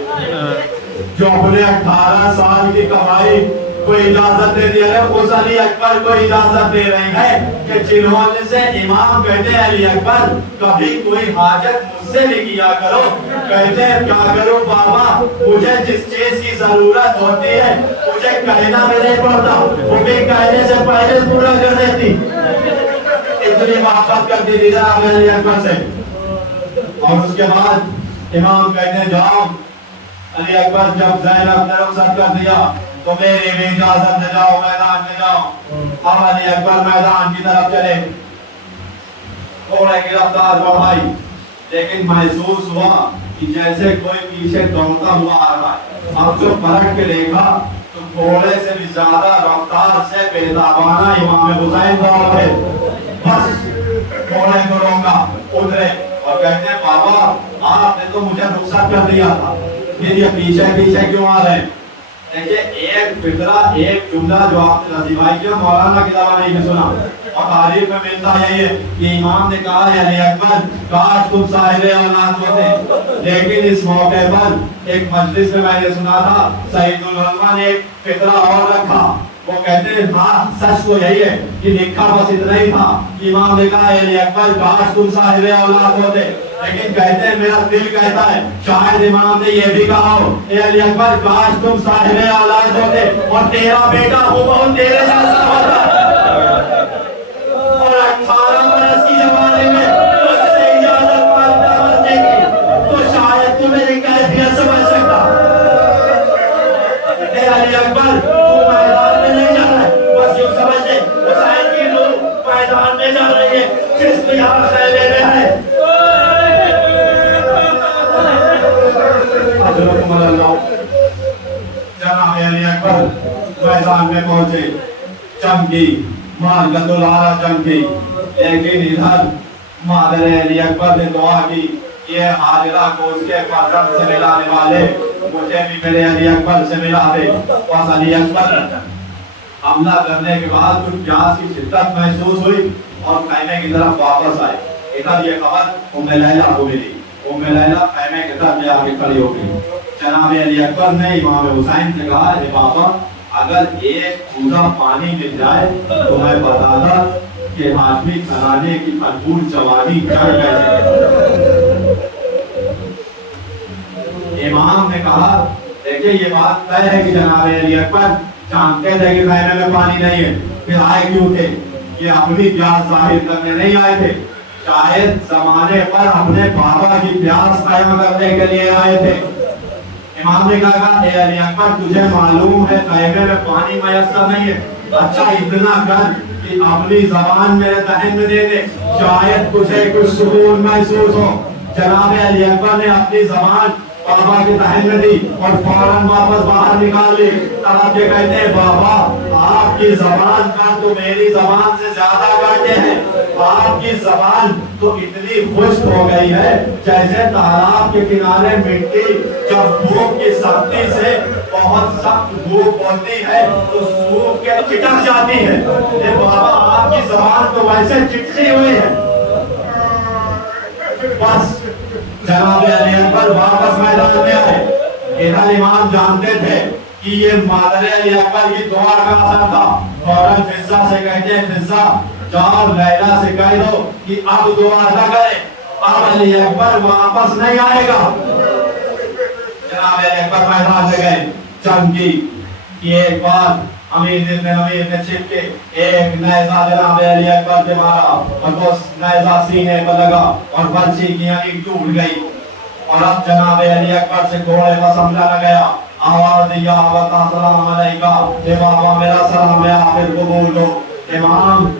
جو اپنے 18 سال کی کمائی کو اجازت دے دیا ہے. اس علی اکبر کو اجازت دے رہی ہے کہ جنہوں سے امام کہتے ہیں علی اکبر کبھی کوئی حاجت مجھ سے بھی کیا کرو. کہتے ہیں کیا کرو بابا, مجھے جس چیز کی ضرورت ہوتی ہے مجھے کہنا بھی نہیں پڑتا, وہ بھی کہنے سے پہلے پورا کر دیتی. اتنی محبت کرتی تھی جناب علی اکبر سے. اور اس کے بعد امام کہتے ہیں جاؤ. علی اکبر جب زینب نے رخصت کر دیا تو میری بھی اجازت دے جاؤ میدان میں جاؤ. اب علی اکبر میدان کی طرف چلے, گھوڑے کی رفتار بڑھائی, لیکن محسوس ہوا کہ جیسے کوئی پیچھے دوڑتا ہوا آ رہا ہے. اب جو پلٹ کے دیکھا تو گھوڑے سے بھی زیادہ رفتار سے بےتابانہ امام حسین دوڑ رہے. بس گھوڑے کو روکا, اترے اور کہتے ہیں بابا آپ نے تو مجھے رخصت کر دیا تھا, پھر یہ پیچھے پیچھے کیوں آ رہے ہیں. دیکھیے ایک فطرہ ایک جملہ جو آپ نے نظیم بھائی کیا مولانا کی زبان میں سنا اور تاریخ میں ملتا یہی ہے کہ امام نے کہا ہے علی اکبر کاش تم صاحب اولاد ہوتے. لیکن اس موقع پر ایک مجلس میں نے سنا تھا سعید العلماء نے ایک فطرہ اور رکھا. وہ کہتے ہیں ہاں سچ تو یہی ہے کہ لکھا بس اتنا ہی تھا کہ امام نے کہا علی اکبر کاش تم صاحب اولاد ہوتے. لیکن کہتے ہیں میرا دل کہتا ہے شاید امام نے یہ بھی کہا ہو اے علی اکبر کاش تم صاحب اولاد ہوتے اور تیرا بیٹا ہو بہت تیرے جیسا ہوتا. اور 18 برس کی زمانے میں اس سے اجازت مانگتا بچے کی تو شاید تو میری کیفیت سمجھ سکتا. اے علی اکبر تو میدان میں نہیں جا رہا ہے, بس یوں سمجھ لے حسین کی روح میدان میں جا رہی ہے جس میں یہاں خیمے میں ہے. جناب علی اکبر میدان میں پہنچے, چمکی مارکت العرا چمکی, لیکن ادھر مادر علی اکبر نے دعا کی یہ حاجرہ کو اس کے فرزند سے ملانے والے مجھے بھی میرے علی اکبر سے ملا دے. بس علی اکبر حملہ کرنے کے بعد کچھ پیاس کی شدت محسوس ہوئی اور خیمے کی طرف واپس آئے. ادھر یہ خبر ام لیلا کو ملی. ام لیلا خیمے کی طرف آ کے کھڑی ہو گئی. جناب علی اکبر نے امام حسین سے کہا اے بابا اگر ایک کوزہ پانی مل جائے تو میں بتا تھا کہ ہاشمی کھلانے کی بھرپور جوانی چڑھ گئے. امام نے کہا دیکھیں یہ بات طے ہے کہ جناب علی اکبر جانتے تھے کہ خیمے میں پانی نہیں ہے, پھر آئے کیوں تھے؟ یہ اپنی پیاس ظاہر کرنے نہیں آئے تھے, شاید زمانے پر اپنے بابا کی پیاس قائم کرنے کے لیے آئے تھے. امام نے کہا اے علی اکبر تجھے معلوم ہے خیمے میں پانی میسر نہیں ہے, اچھا اتنا کر کہ اپنی زبان میرے دہن میں دے دے, شاید تجھے کچھ سکون محسوس ہو. جناب علی اکبر نے اپنی زبان بابا کے دہن میں دی اور فوراً واپس باہر نکال لی. تب یہ کہتے ہیں بابا آپ کی زبان کا تو میری زبان سے زیادہ کاٹے ہیں, آپ کی زبان تو اتنی خشک ہو گئی ہے جیسے تالاب کے کنارے مٹی جب دھوپ کی سختی سے بہت سخت دھوپ ہوتی ہے تو سوکھ کے چٹک جاتی ہے. یہ بابا آپ کی زبان تو ویسے چٹکی ہوئی ہے. بس جناب علی اکبر واپس میدان میں آئے. ادھر امام جانتے تھے کہ یہ مادر علی اکبر کی دعا کا اثر تھا. فوراً فضہ سے کہتے ہیں فضہ جاؤ لیلا سے کہہ دو کہ اب دعا نہ کرے, اب علی اکبر واپس نہیں آئے گا. جناب علی اکبر میدان سے گئے. چمکی کہ ایک بار امیر نے چھپ کے ایک نیزہ جناب علی اکبر پہ مارا اور وہ نیزہ سینے پر لگا اور بچی کی آنکھ ٹوٹ گئی. اور اب جناب علی اکبر سے گھوڑے کا سمجھانا گیا, آواز دیا وطا سلام علیکہ, اے بابا میرا سلام ہے آخر قبول دو. امام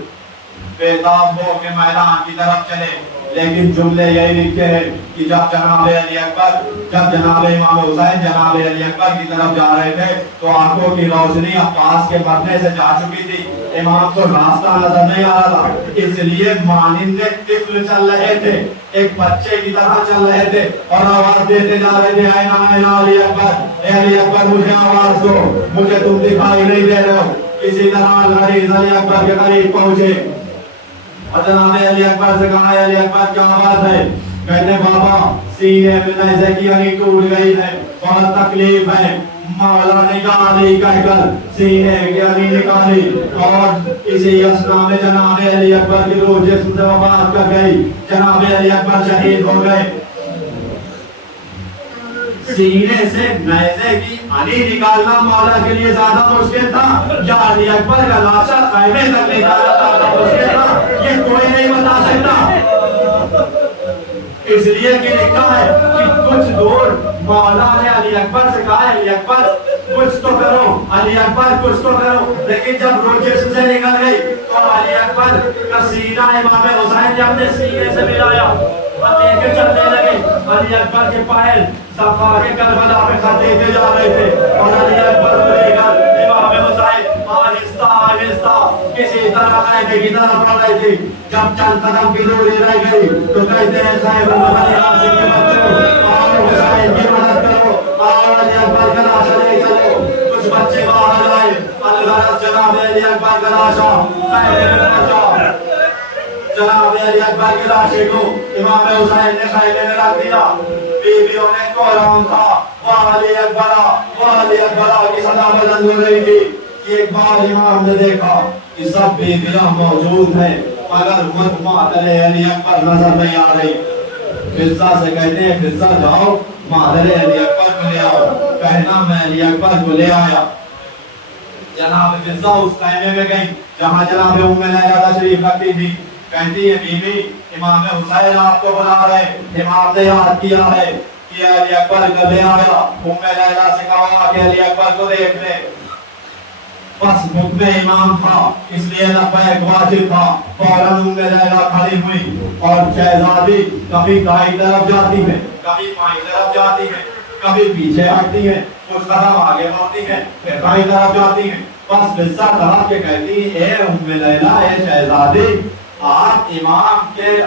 بیتاب ہو کے میدان کی طرف چلے, لیکن جملے یہی لکھتے ہیں کہ جب جناب امام حسین جناب علی اکبر کی طرف جا رہے تھے تو آنکھوں کی روشنی عباس کے مرنے سے جا چکی تھی. امام کو راستہ نظر نہیں آ رہا تھا, اس لیے مانند طفل چل رہے تھے, ایک بچے کی طرح چل رہے تھے اور آواز دیتے جا رہے تھے, اے علی اکبر, اے علی اکبر مجھے آواز دو, مجھے تم دکھائی نہیں دے رہے ہو. اسی طرح لڑی علی اکبر کے قریب پہنچے اور جناب علی اکبر سے کہا, علی اکبر کیا بات ہے؟ کہتے بابا سینے میں نیزے کی انگلی ٹوٹ گئی ہے, بہت تکلیف ہے. مولا نکالی کہہ کر سینے کی انگلی نکالی اور اسی اثنا میں جناب علی اکبر کی روح جسم سے وفات کر گئی. جناب علی اکبر شہید ہو گئے. سینے سے نیزے کی انگلی نکالنا مولا کے لیے زیادہ مشکل تھا یا علی اکبر کا لاشا خیمے تک لے جانا زیادہ مشکل تھا؟ یہ کوئی نہیں بتا سکتا. اس لیے کہ لکھا ہے کہ کچھ دور مولا نے علی اکبر سے کہا, علی اکبر کچھ تو کرو, علی اکبر کچھ تو کرو. لیکن جب روح جسم سے نکل گئی تو علی اکبر کا سینہ امام حسین نے اپنے سینے سے ملایا اور لے کے چلنے لگے. علی اکبر کے پائل صفا کے کربلا میں خطیبے جا رہے تھے اور علی اکبر کو لے کر امام حسین آہستہ آہستہ کسی طرح خیمے کی طرف بڑھ رہے تھے. جب چند قدم کی دوری رہ گئی تو کہتے ہیں صاحب علی عاصم کے بچوں اور حسین کی مدد کرو, اور علی اکبر کا لاشا لے چلو. کچھ بچے باہر آئے, الغرض جناب علی اکبر کا لاشا خیمے میں پہنچا. جناب علی اکبر کی لاشے کو امام حسین نے خیمے میں رکھ دیا. بیویوں نے قرآن تھا, وہ علی اکبر کی صدا بلند ہو رہی تھی. ایک بار امام نے دیکھا کہ سب بیویاں موجود ہیں مگر مادر علی اکبر نظر نہیں آ رہی. فضہ سے کہتے ہیں فضہ جاؤ مادر علی اکبر کو لے آؤ. کہنا میں علی اکبر کو لے آیا. جناب فضہ اس خیمے میں گئی جہاں جناب ام لیلا تشریف رکھتی تھی. کہتی ہے بیوی امام حسین آپ کو بلا رہے, امام نے یاد کیا ہے کہ علی اکبر کو لے آیا. ام لیلا سے کہا کہ علی اکبر کو دیکھ لے. بس حکم امام تھا اس لیے لبیک واجب تھا. فوراً ام لیلا کھڑی ہوئی اور شہزادی کبھی دائیں طرف جاتی ہے, کبھی بائیں طرف جاتی ہے, کبھی پیچھے ہٹتی ہے, کچھ قدم آگے بڑھتی ہے, پھر دائیں طرف جاتی ہے. بس فضہ طرف کے کہتی اے ام لیلا, اے شہزادی, آپ امام کے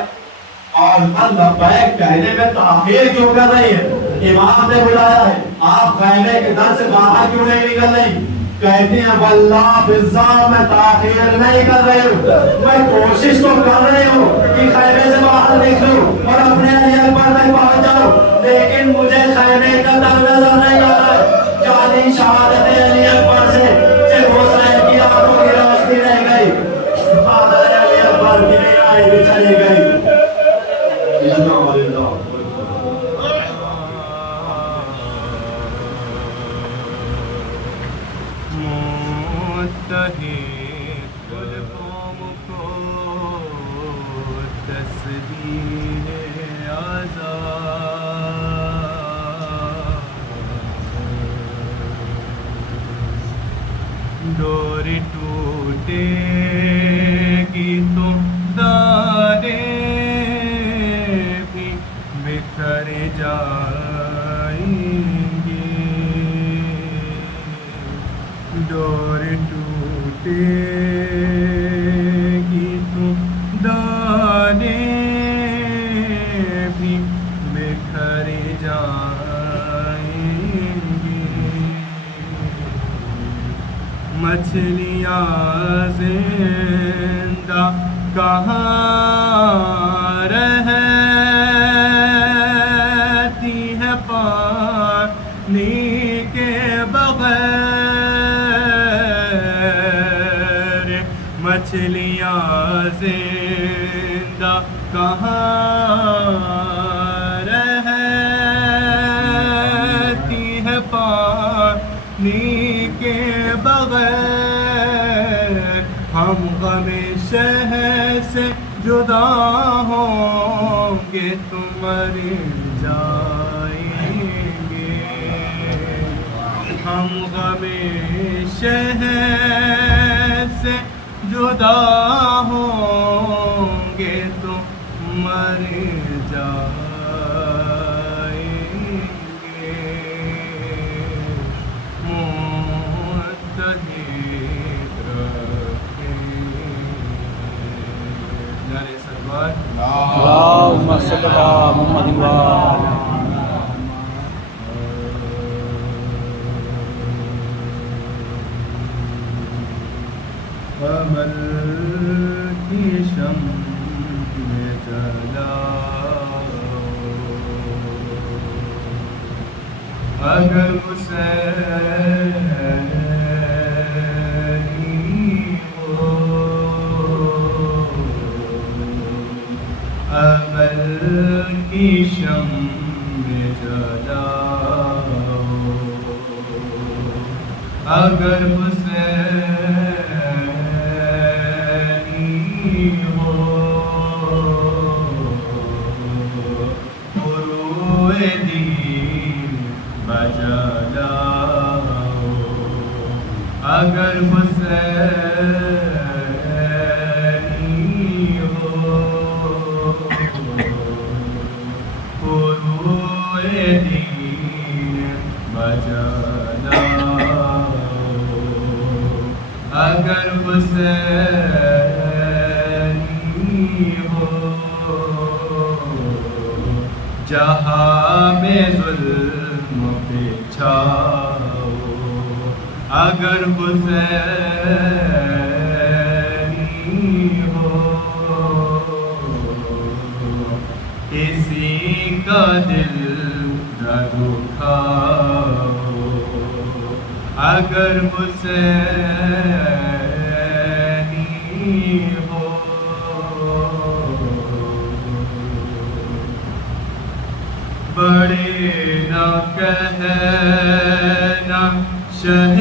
اور لبیک کہنے میں تاخیر کیوں کر رہی ہے؟ امام نے بلایا ہے, آپ خیمے کے در سے باہر کیوں نہیں نکل رہی؟ کہتی ہیں واللہ فضہ میں تاخیر نہیں کر رہی ہوں, میں کوشش تو کر رہی ہوں کہ خیمے سے باہر نکلوں اور اپنے علی اکبر تک پہنچ جاؤں, لیکن مجھے خیمے کا در نظر نہیں آ رہا ہے. جانی شہادت علی اکبر سے متحد کل قوم کو تسبیح آزاد ڈور ٹوٹے گی تو دارے بھی بکھر جائیں گے ڈور ٹوٹے گی تو دانے بھی بکھر جائیں گے مچھلیاں زندہ کہاں رہتی ہے پانی کے بغیر مچھلیاں زندہ کہاں رہتی ہے پانی کے بغیر ہم غم شہر سے جدا ہوں گے تو مر جائیں گے ہم غم شہر سے جدا ہوں گے تو مر جائیں گے متحد رکھیں نعرہ سرور اللهم صل على محمد وعلى عمل کی شمع جلاؤ اگر حسینی ہو عمل کی شمع جلاؤ اگر اگر حسینی ہو فروع دین بجانا اگر حسینی ہو جہاں میں ظلم بچھاؤ اگر حسینی ہو کسی کا دل نہ دکھاؤ اگر حسینی ہو بڑے نہ کہنا شہ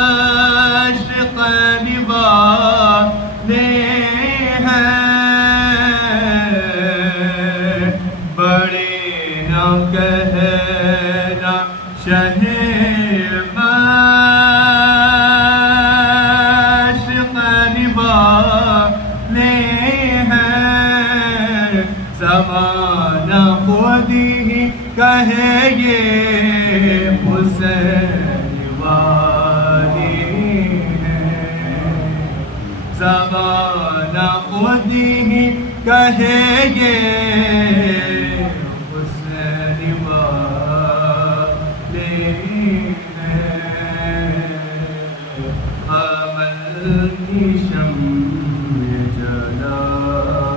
مشرق نبھانے ہیں بڑے نہ کہنا شہ مشرق نبھانے ہیں زمانہ خود ہی کہے یہ حسین والے ہیں زمانہ خود ہی کہے یہ حسین والے ہیں عمل کی شمع جلاؤ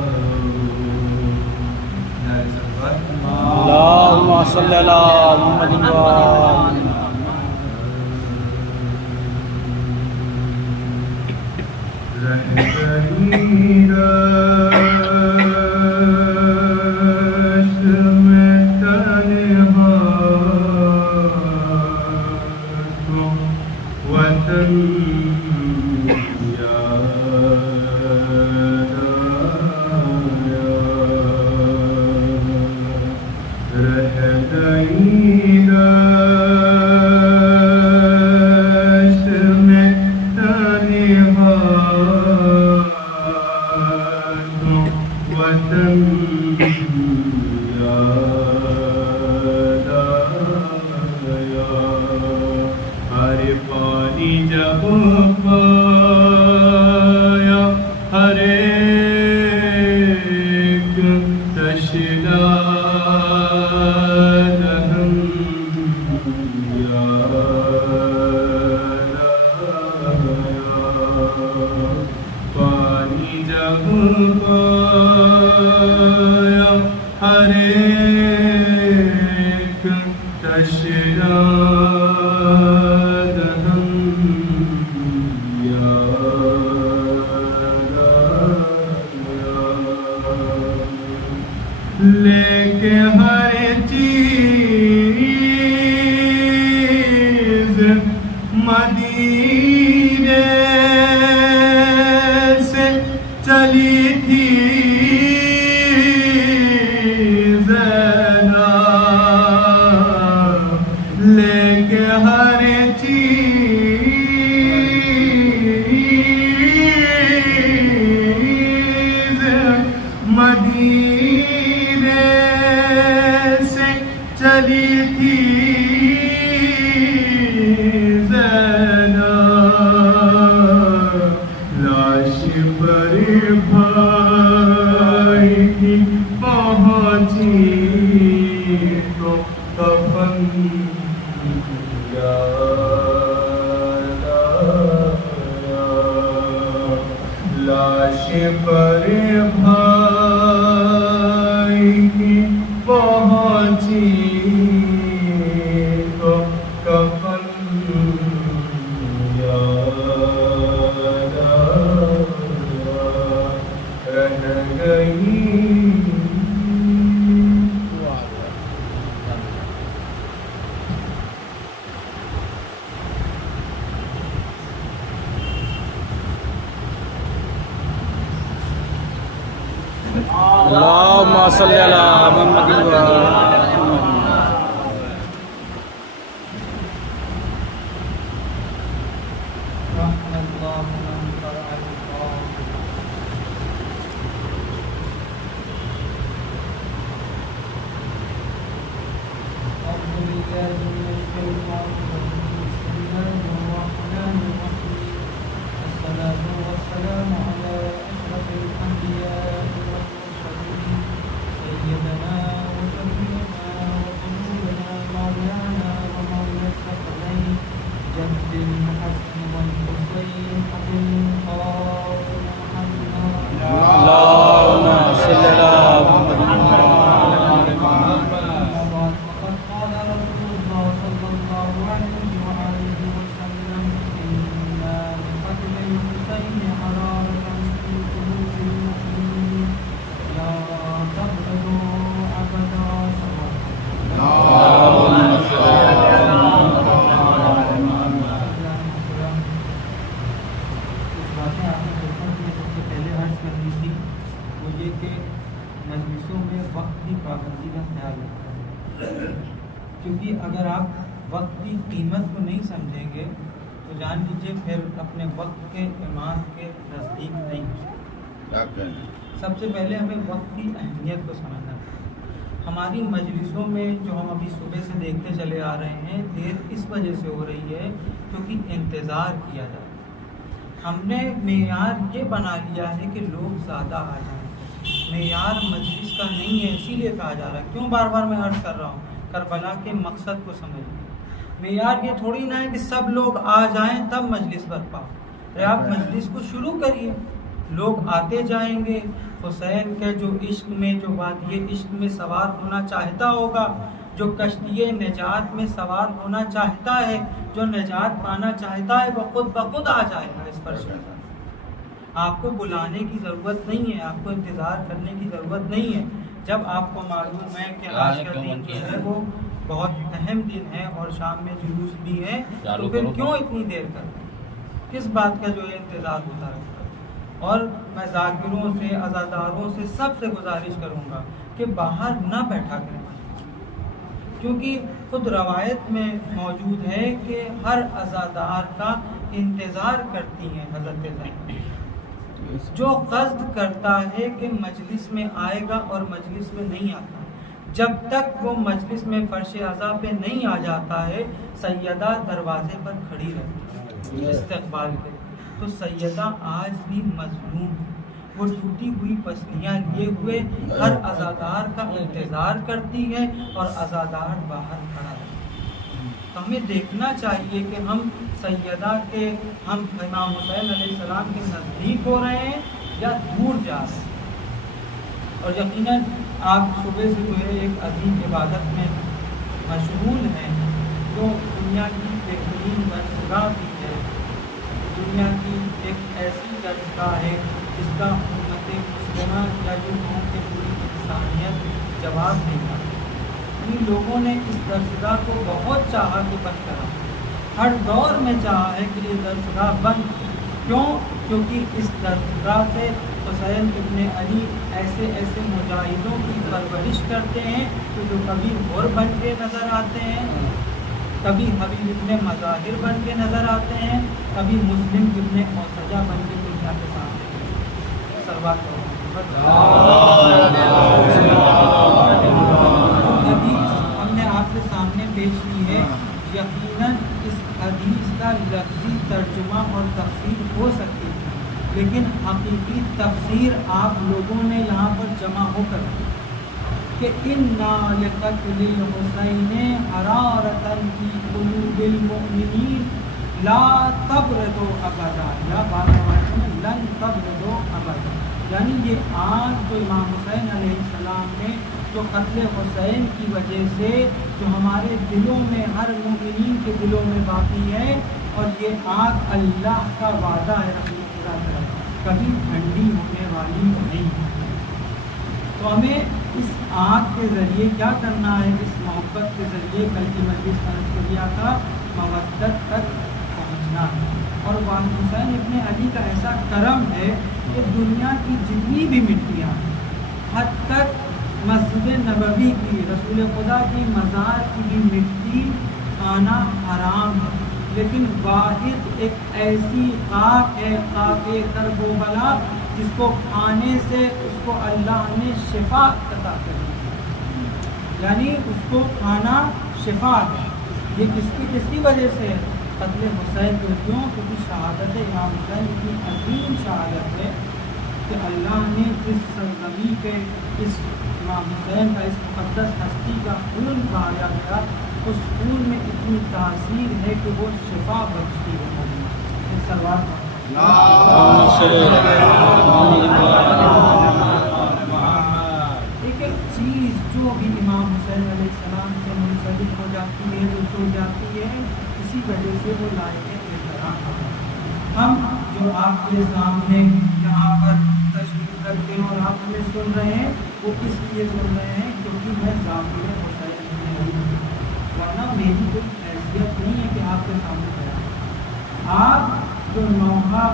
اللهم صل على محمد وعلى رہبری تشردهم یا لے کے ہر چیز مدینے سے چلی تھی زینب لے کے ہر چیز مدینے سے چلی تھی زینب لاش پر بھائی کی پہنچی تو کفن لاش پر بھائی کی پہنچی تو کفن رہ گئی اللهم صل على محمد اللهم صل على محمد مجلسوں میں وقت کی پابندی کا خیال رکھنا ہے، کیونکہ اگر آپ وقت کی قیمت کو نہیں سمجھیں گے تو جان لیجیے پھر اپنے وقت کے امام کے نزدیک نہیں ہو سکتے۔ سب سے پہلے ہمیں وقت کی اہمیت کو سمجھنا ہے۔ ہماری مجلسوں میں جو ہم ابھی صبح سے دیکھتے چلے آ رہے ہیں، دیر اس وجہ سے ہو رہی ہے کیونکہ انتظار کیا جاتا ہے۔ ہم نے معیار یہ بنا لیا ہے کہ لوگ زیادہ آ جائیں، معیار مجلس کا نہیں ہے، اسی لیے کہا جا رہا ہے۔ کیوں بار بار میں عرض کر رہا ہوں؟ کربلا کے مقصد کو سمجھیں۔ معیار یہ تھوڑی نہ ہے کہ سب لوگ آ جائیں تب مجلس برپا ہو۔ آپ مجلس کو شروع کریے، لوگ آتے جائیں گے۔ حسین کے جو عشق میں، جو وادی عشق میں سوار ہونا چاہتا ہوگا، جو کشتی نجات میں سوار ہونا چاہتا ہے، جو نجات پانا چاہتا ہے، وہ خود بخود آ جائے گا اس پر شکر۔ آپ کو بلانے کی ضرورت نہیں ہے، آپ کو انتظار کرنے کی ضرورت نہیں ہے۔ جب آپ کو معلوم ہے کہ آج کا دن جو ہے وہ بہت اہم دن ہے اور شام میں جلوس بھی ہے، تو پھر کیوں اتنی دیر کرتے ہیں؟ کس بات کا جو ہے انتظار ہوتا رہتا ہے؟ اور میں ذاکروں سے، عزاداروں سے سب سے گزارش کروں گا کہ باہر نہ بیٹھا کریں، کیونکہ خود روایت میں موجود ہے کہ ہر عزادار کا انتظار کرتی ہیں حضرت زینب، جو قصد کرتا ہے کہ مجلس میں آئے گا اور مجلس میں نہیں آتا، جب تک وہ مجلس میں فرش عزا پہ نہیں آ جاتا ہے، سیدہ دروازے پر کھڑی رہتی ہے استقبال کے۔ تو سیدہ آج بھی مظلوم ہے، وہ ٹوٹی ہوئی پسلیاں لیے ہوئے ہر عزادار کا انتظار کرتی ہے اور عزادار باہر کھڑا ہے۔ تو ہمیں دیکھنا چاہیے کہ ہم سیدہ کے، ہم امام حسین علیہ السلام کے نزدیک ہو رہے ہیں یا دور جا رہے ہیں۔ اور یقیناً آپ صبح سے جو ہے ایک عظیم عبادت میں مشغول ہیں، جو دنیا کی بہترین درسگاہ بھی ہے، دنیا کی ایک ایسی درسگاہ ہے جس کا امت مسلمہ یا جو کہ پوری انسانیت جواب دے گا۔ ان لوگوں نے اس درسگاہ کو بہت چاہا کہ بند کرا، ہر دور میں چاہا ہے کہ یہ درسگاہ بند، کیوں؟ کیونکہ اس درسگاہ سے حسین ابن علی ایسے ایسے مجاہدوں کی پرورش کرتے ہیں کہ جو کبھی غور بن کے نظر آتے ہیں، کبھی حبیب ابن مظاہر بن کے نظر آتے ہیں، کبھی مسلم ابن موسجہ بن کے دنیا کے سامنے سروات حدیث ہم نے آپ کے سامنے پیش کی ہے۔ یقیناً اس حدیث کا لفظی ترجمہ اور تفسیر ہو سکتی ہے، لیکن حقیقی تفسیر آپ لوگوں نے یہاں پر جمع ہو کر کہ اِنَّا لِقَتْلِ الْحُسَيْنِ حَرَارَةً فِي قُلُوبِ الْمُؤْمِنِينَ لَا تَبْرِدُوا أَبَدًا، یا بعض روایتوں میں لَن تَبْرِدُوا أَبَدًا، یعنی یہ آگ جو امام حسین علیہ السلام نے جو قتل حسین کی وجہ سے جو ہمارے دلوں میں، ہر مومنین کے دلوں میں باقی ہے، اور یہ آگ اللہ کا وعدہ ہے رسول خدا طرف، کبھی ٹھنڈی ہونے والی نہیں۔ تو ہمیں اس آگ کے ذریعے کیا کرنا ہے؟ اس محبت کے ذریعے کل کی مجلس کا نظریہ تھا مودت تک پہنچنا ہے۔ اور امام حسین ابن علی کا ایسا کرم ہے کہ دنیا کی جتنی بھی مٹیاں، حد تک مسجد نبوی کی، رسول خدا کی مزار کی بھی مٹی کھانا حرام ہے، لیکن واحد ایک ایسی خاک ہے، خاک کربلا، جس کو کھانے سے اس کو اللہ نے شفا عطا کر دی، یعنی اس کو کھانا شفا ہے۔ یہ کس کی وجہ سے ہے؟ قتل حسین کو، کیوں؟ کیونکہ شہادت امام حسین اتنی عظیم شہادت ہے کہ اللہ نے جس سرزمین پہ اس امام حسین کا، اس مقدس ہستی کا خون بہایا گیا، اس خون میں اتنی تاثیر ہے کہ وہ شفا بخشتی ہے۔ سلوات ایک ایک چیز جو بھی امام حسین علیہ السلام سے منسلک ہو جاتی ہے، جو چھوڑ جاتی ہے، اسی وجہ سے وہ لائق احترام ہے۔ ہم جو آپ کے سامنے یہاں پر تشریف رکھتے ہیں اور آپ ہمیں سن رہے ہیں، وہ اس لیے سن رہے ہیں کیونکہ میں ذاکر حسین ابن علی ہوں، ورنہ میری کوئی حیثیت نہیں ہے کہ آپ کے سامنے بیان۔ آپ جو نوحہ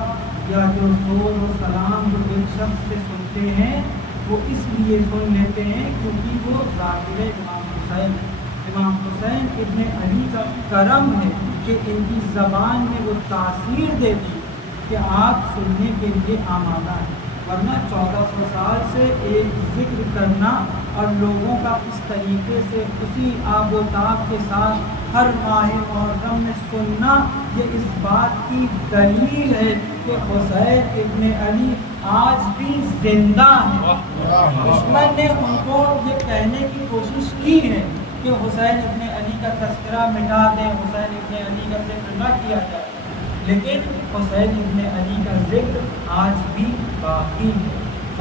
یا جو سور و سلام جو ایک شخص سے سنتے ہیں، وہ اس لیے سن لیتے ہیں کیونکہ وہ ذاکر امام حسین ابن علی کا کرم ہے کہ ان کی زبان میں وہ تاثیر دے دی کہ آپ سننے کے لیے آمادہ ہیں، ورنہ 1400 سال سے ایک ذکر کرنا اور لوگوں کا اس طریقے سے اسی آب و تاب کے ساتھ ہر ماہ محرم میں سننا، یہ اس بات کی دلیل ہے کہ حسین ابن علی آج بھی زندہ ہے۔ دشمن نے ان کو یہ کہنے کی کوشش کی ہے کہ حسین ابن علی کا تذکرہ مٹا دیں، حسین ابن علی کا ذکر نہ کیا جائے، لیکن حسین ابن علی کا ذکر آج بھی باقی ہے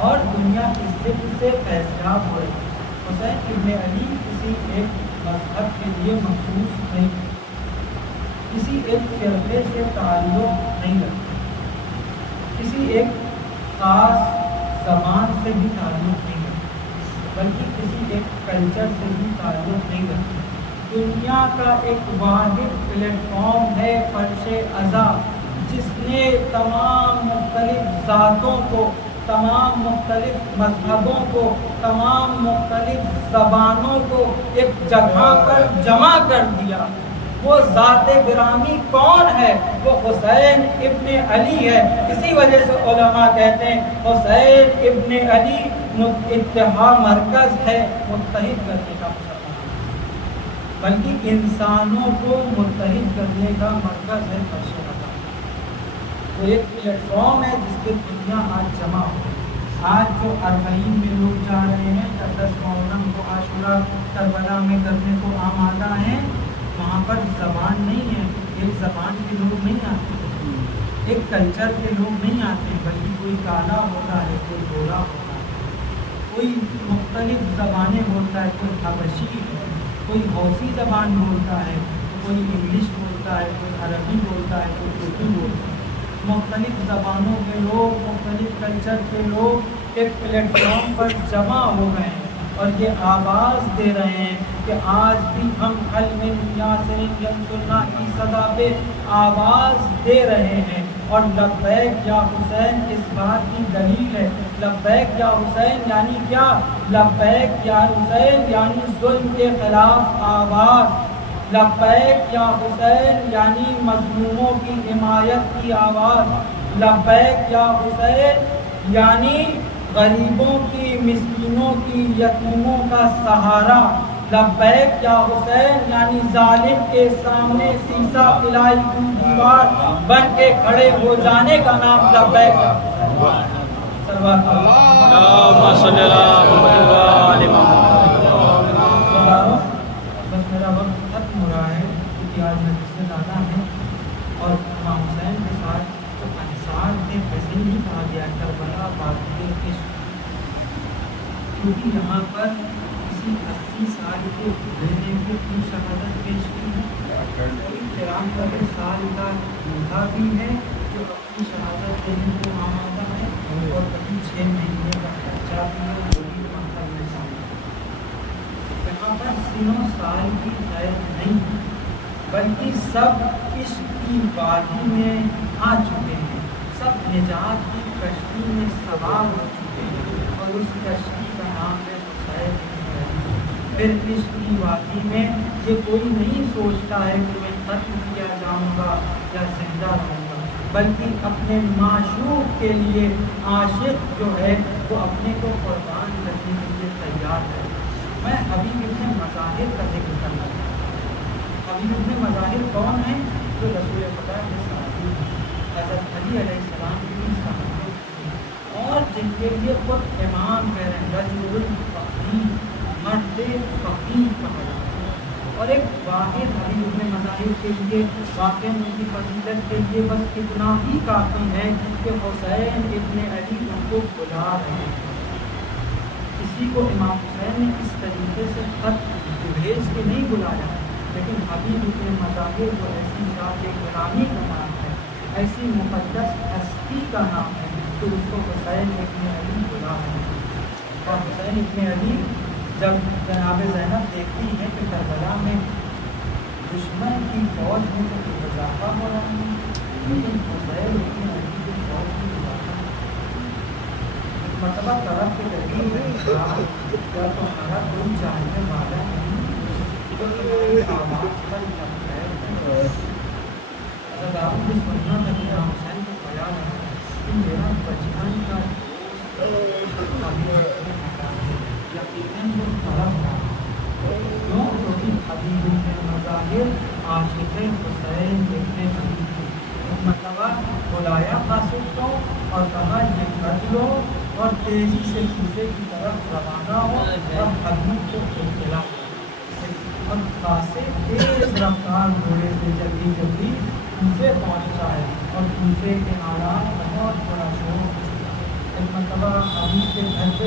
اور دنیا اس ذکر سے فیضیاب ہو رہی ہے۔ حسین ابن علی کسی ایک مذہب کے لیے مخصوص نہیں، کسی ایک فرقے سے تعلق نہیں رکھتے، کسی ایک خاص زبان سے بھی تعلق نہیں رکھتے، بلکہ کسی ایک کلچر سے بھی تعلق نہیں رکھتے۔ دنیا کا ایک واحد پلیٹ فارم ہے فرش ازا، جس نے تمام مختلف ذاتوں کو، تمام مختلف مذہبوں کو، تمام مختلف زبانوں کو ایک جگہ پر جمع کر دیا۔ وہ ذات گرامی کون ہے؟ وہ حسین ابن علی ہے۔ اسی وجہ سے علماء کہتے ہیں حسین ابن علی اتحاد مرکز ہے، متحد کرنے کا مسلمان، بلکہ انسانوں کو متحد کرنے کا مرکز ہے فرش ازا۔ وہ ایک پلیٹ فارم ہے جس پہ دنیا آج جمع ہو۔ آج جو اربعین میں لوگ جا رہے ہیں، 10 محرم کو عاشورہ کربلا میں کرنے کو آمادہ ہیں، وہاں پر زبان نہیں ہے، ایک زبان کے لوگ نہیں آتے، ایک کلچر کے لوگ نہیں آتے، بلکہ کوئی کالا ہوتا ہے، کوئی گورا ہوتا ہے، کوئی مختلف زبانیں ہوتا ہے، کوئی حبشی ہے، کوئی حوثی زبان بولتا ہے، کوئی انگلش بولتا ہے، کوئی عربی بولتا ہے، کوئی اردو بولتا ہے۔ مختلف زبانوں کے لوگ، مختلف کلچر کے لوگ ایک پلیٹ فارم پر جمع ہو گئے ہیں اور یہ آواز دے رہے ہیں کہ آج بھی ہم علم یاسر ینصرنا کی صدا پہ آواز دے رہے ہیں، اور لبیک یا حسین اس بات کی دلیل ہے۔ لبیک یا حسین یعنی کیا؟ لبیک یا حسین یعنی ظلم کے خلاف آواز، لبیک یا حسین یعنی مظلوموں کی حمایت کی آواز، لبیک یا حسین یعنی غریبوں کی، مسکینوں کی، یتیموں کا سہارا، لبیک یا حسین یعنی ظالم کے سامنے سیسا الہی کی دیوار بن کے کھڑے ہو جانے کا نام لبیک یا حسین۔ اللہم صلی اللہ علیہ وسلم۔ بس میرا وقت ختم ہو رہا ہے کیونکہ آج میں سے زیادہ ہے، اور امام حسین کے ساتھ جو انصار تھے ویسے ہی نہیں کہا گیا کربلا باقی عشق، کیونکہ یہاں پر کسی 80 سال کے بھیڑے کی اپنی شہادت پیش کی ہے، کوئی 93 سال کا بوڑھا بھی ہے جو اپنی شہادت دینے کو آمادہ ہے، اور کبھی 6 مہینے کا بچہ بھی ہے وہ بھی مقتل میں شامل ہے۔ یہاں پر سنوں سال کی غیر نہیں ہے، بلکہ سب عشق کی وادی میں آ چکے ہیں، سب نجات کی کشتی میں سوار ہو چکے ہیں، اور اس کشتی کا نام ہے حسین بن علی۔ پھر عشق کی وادی میں یہ کوئی نہیں سوچتا ہے کہ میں قتل کیا جاؤں گا یا زندہ رہوں گا، بلکہ اپنے معشوق کے لیے عاشق جو ہے وہ اپنے کو قربان کرنے کے لیے تیار ہے۔ میں حبیب ابن مظاہر کا ذکر کرنا چاہتا ہوں۔ حبیب ابن مظاہر کون ہیں؟ جو رسول خدا کے صحابی ہیں، حضرت علی علیہ السلام کی صحابی ہیں، اور جن کے لیے خود امام کہہ رہے ہیں رجل الفقیر، مرد فقیر کہا جاتا ہے۔ اور ایک واحد حبیب ابن مظاہر کے لیے واقع ان کی فضیلت کے لیے بس اتنا ہی کافی ہے کہ حسین ابن علی ان کو بلا رہے ہیں۔ کسی کو امام حسین نے اس طریقے سے خط بھیج کے نہیں بلایا، لیکن حبیب ابن مظاہر کو ایسی ذات گرامی کا نام ہے، ایسی مقدس ہستی کا نام ہے کہ اس کو حسین ابن علی بلا رہے ہیں۔ اور حسین ابن علی جب جناب زینب دیکھتی ہے کہ کربلا میں دشمن کی فوج میں تو اضافہ ہو رہا ہے، لیکن حسین ابن علی کی فوج میں اضافہ مرتبہ طرف کے قریب میں کیا تمہارا کوئی چاہنے والا نہیں جو تمہاری آواز پر اگر آپ نے سننا تھا کہ امام حسین کو خیال ہے کہ میرا بچپن کا یقیناً وہ طرف تھا، کیوں؟ کیونکہ حبیب ابن مظاہر عاشق حسین ابن علی تھے۔ ایک مرتبہ بلایا قاصد کو اور کہا یہ کر لو اور تیزی سے کوفے کی طرف روانہ ہو اور حبیب کو اطلاع دو، اور قاصد تیز رفتار گھوڑے سے جلدی جلدی کوفے پہنچتا ہے، اور کوفے کے حالات بہت بڑا شور۔ ایک مرتبہ حبیب کے گھر پہ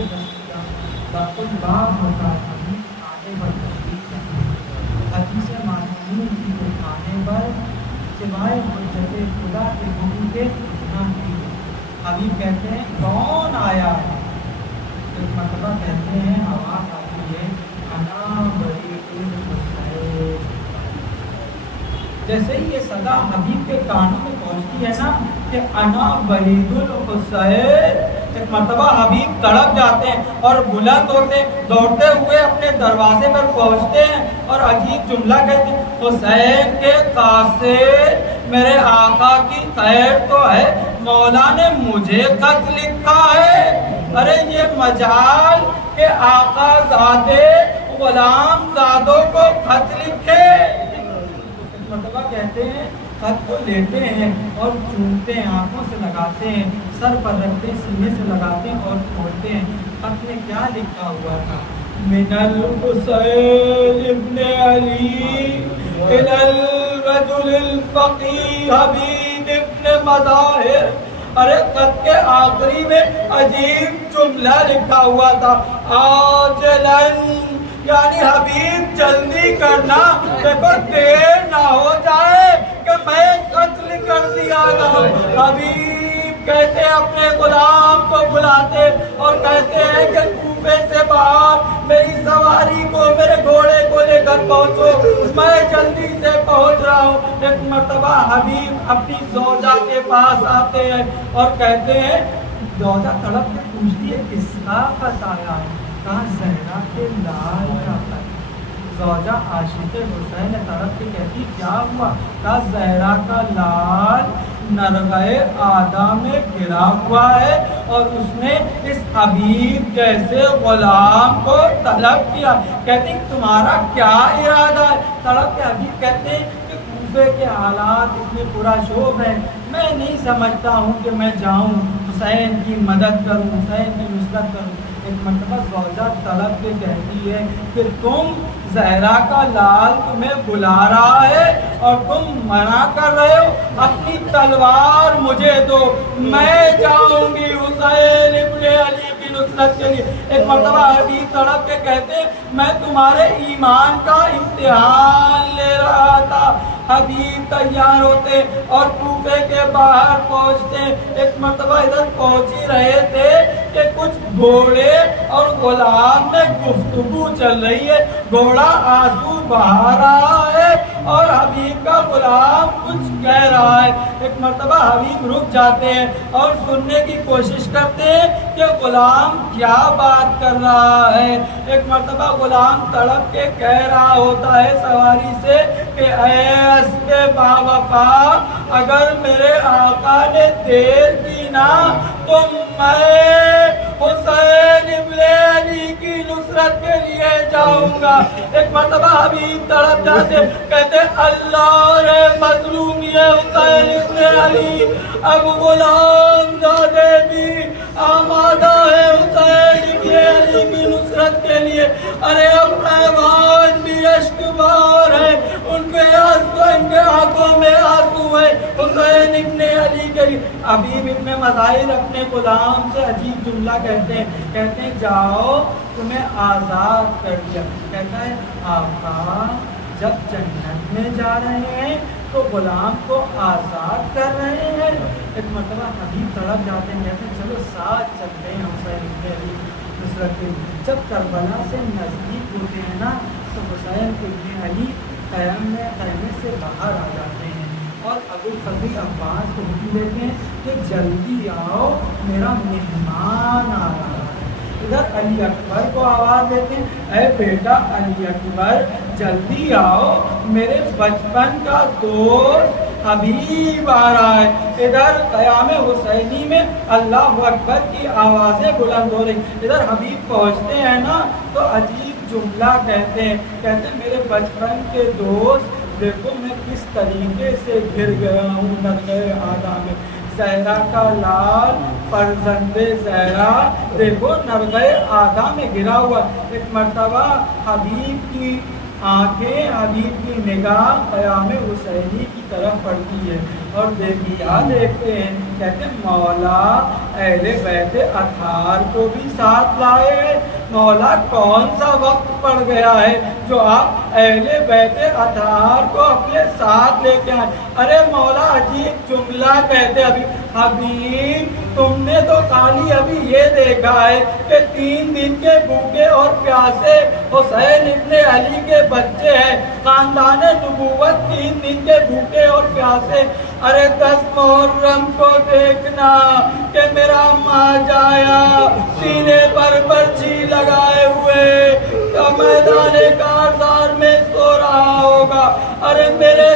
داخل باب ہوتا ہے، حبیب آنے پر تشریف ہے، حدیث معصومین کی آنے پر سوائے حجت خدا کے حکم کے نہ کی۔ حبیب کہتے ہیں کون آیا ہے؟ ایک مرتبہ کہتے ہیں آواز آتی ہے انا برید الحسین۔ جیسے ہی یہ صدا حبیب کے کانوں میں پہنچتی ہے نا کہ انا برید الحسین، ایک مرتبہ حبیب تڑپ جاتے ہیں اور بلند ہوتے دوڑتے ہوئے اپنے دروازے پر پہنچتے ہیں اور عجیب جملہ کہتے ہیں حسین کے قاصد میرے آقا کی خیر تو ہے، مولا نے مجھے خط لکھا ہے۔ ارے یہ مجال کہ آقا زادے غلام زادوں کو خط لکھے۔ مرتبہ کہتے ہیں خط کو لیتے ہیں اور چومتے ہیں، آنکھوں سے لگاتے ہیں، سر پر رکھتے ہیں، سینے سے لگاتے ہیں اور کھولتے ہیں۔ خط میں کیا لکھا ہوا تھا؟ من الحسین ابن علی الى الرجل الفقیر حبیب ابن مظاہر۔ ارے خط کے آخری میں عجیب جملہ لکھا ہوا تھا آجلاً یعنی حبیب جلدی کرنا، دیکھو دیر نہ ہو جائے کہ میں قتل کر دیا جاؤں۔ حبیب کہتے اپنے غلام کو بلاتے اور کہتے ہیں کہ کوفے سے باہر میری سواری کو، میرے گھوڑے کو لے کر پہنچو، میں جلدی سے پہنچ رہا ہوں۔ ایک مرتبہ حبیب اپنی زوجہ کے پاس آتے ہیں اور کہتے ہیں، زوجہ تڑپ کے پوچھتی ہے کس کا خط آیا ہے؟ کہا زہرا کے لال کا خط۔ زوجہ عاشق حسین تڑپ کے کہتی کیا ہوا؟ کہا زہرا کا لال نرغے آدھا میں گرا ہوا ہے اور اس نے اس حبیب جیسے غلام کو طلب کیا۔ کہتی تمہارا کیا ارادہ ہے؟ تڑپ کے حبیب کہتے ہیں کہ کوفے کے حالات اتنے پرشوب ہیں، میں نہیں سمجھتا ہوں کہ میں جاؤں حسین کی مدد کروں، حسین کی نصرت کروں۔ ایک مرتبہ زوجہ طلب کے کہتی ہے کہ تم زہرا کا لال تمہیں بلا رہا ہے اور تم منع کر رہے ہو، اپنی تلوار مجھے دو، میں جاؤں گی حسین ابن علی کی نصرت کے لیے۔ ایک مرتبہ حبیب تڑپ کے کہتے ہیں میں تمہارے ایمان کا امتحان لے رہا تھا۔ حبیب تیار ہوتے اور کوفے کے باہر پہنچتے۔ ایک مرتبہ ادھر پہنچ ہی رہے تھے کہ کچھ گھوڑے اور غلام میں گفتگو چل رہی ہے، گھوڑا آنسو بہا رہا ہے اور حبیب کا غلام کچھ کہہ رہا ہے۔ ایک مرتبہ حبیب رک جاتے ہیں اور سننے کی کوشش کرتے ہیں کہ غلام کیا بات کر رہا ہے۔ ایک مرتبہ غلام تڑپ کے کہہ رہا ہوتا ہے سواری سے کہ اے اسب باوفا، اگر میرے آقا نے دیر کی نا تو میں حسین ابن علی کی نصرت کے لیے جاؤں گا۔ ایک مرتبہ حبیب تڑپ جاتے کہتے اللہ رے مظلومی حسین ابن علی، اب غلام زادے بھی آمادہ ہے حسین ابن علی کی نصرت کے لیے۔ ارے اب حیوان بھی اشکبار ہے، ان کے آنکھوں میں آنسو ہے حسین ابن علی کے لیے۔ حبیب ابن مظاہر اپنے غلام سے عجیب جملہ کہتے ہیں جاؤ تمہیں آزاد کر دیا۔ کہتا ہے آقا جب جنت میں جا رہے ہیں تو غلام کو آزاد کر رہے ہیں۔ ایک مرتبہ حبیب تڑپ جاتے ہیں، کہتے ہیں چلو ساتھ چلتے ہیں حسین ابن علی نصرت کے لیے۔ جب کربلا سے نزدیک ہوتے ہیں نا تو حسین ابن علی خیمے سے باہر آ جاتے ہیں اور ابو الفضل عباس کو حکم دیتے ہیں کہ جلدی آؤ میرا مہمان آ رہا ہے۔ ادھر علی اکبر کو آواز دیتے ہیں اے بیٹا علی اکبر جلدی آؤ، میرے بچپن کا دوست حبیب آ رہا ہے۔ ادھر قیام حسینی میں اللہ اکبر کی آوازیں بلند ہو رہی۔ ادھر حبیب پہنچتے ہیں نا تو عجیب جملہ کہتے ہیں میرے بچپن کے دوست دیکھو میں کس طریقے سے گر گیا ہوں نرغے آدھا میں، زہرا کا لال فرزند زہرا دیکھو نرغے آدھا میں گرا ہوا۔ ایک مرتبہ حبیب کی آنکھیں، حبیب کی نگاہ قیام حسینی کی طرف پڑتی ہے اور دیکھتے ہیں کہتے مولا اہل بیت اطہار کو بھی ساتھ لائے۔ مولا کون سا وقت پڑ گیا ہے جو آپ اہل بیت اطہار کو اپنے ساتھ لے کے آئے؟ ارے مولا عجیب جملہ کہتے حبیب تم نے تو خالی ابھی یہ دیکھا ہے کہ 3 دن کے بھوکے اور پیاسے حسین ابن علی کے بچے ہیں، خاندان نبوت 3 دن کے بھوکے اور پیاسے۔ ارے 10 محرم کو دیکھنا کہ میرا ماں جایا سینے پر برچھی لگائے ہوئے میدان کارزار میں سو رہا ہوگا۔ ارے میرے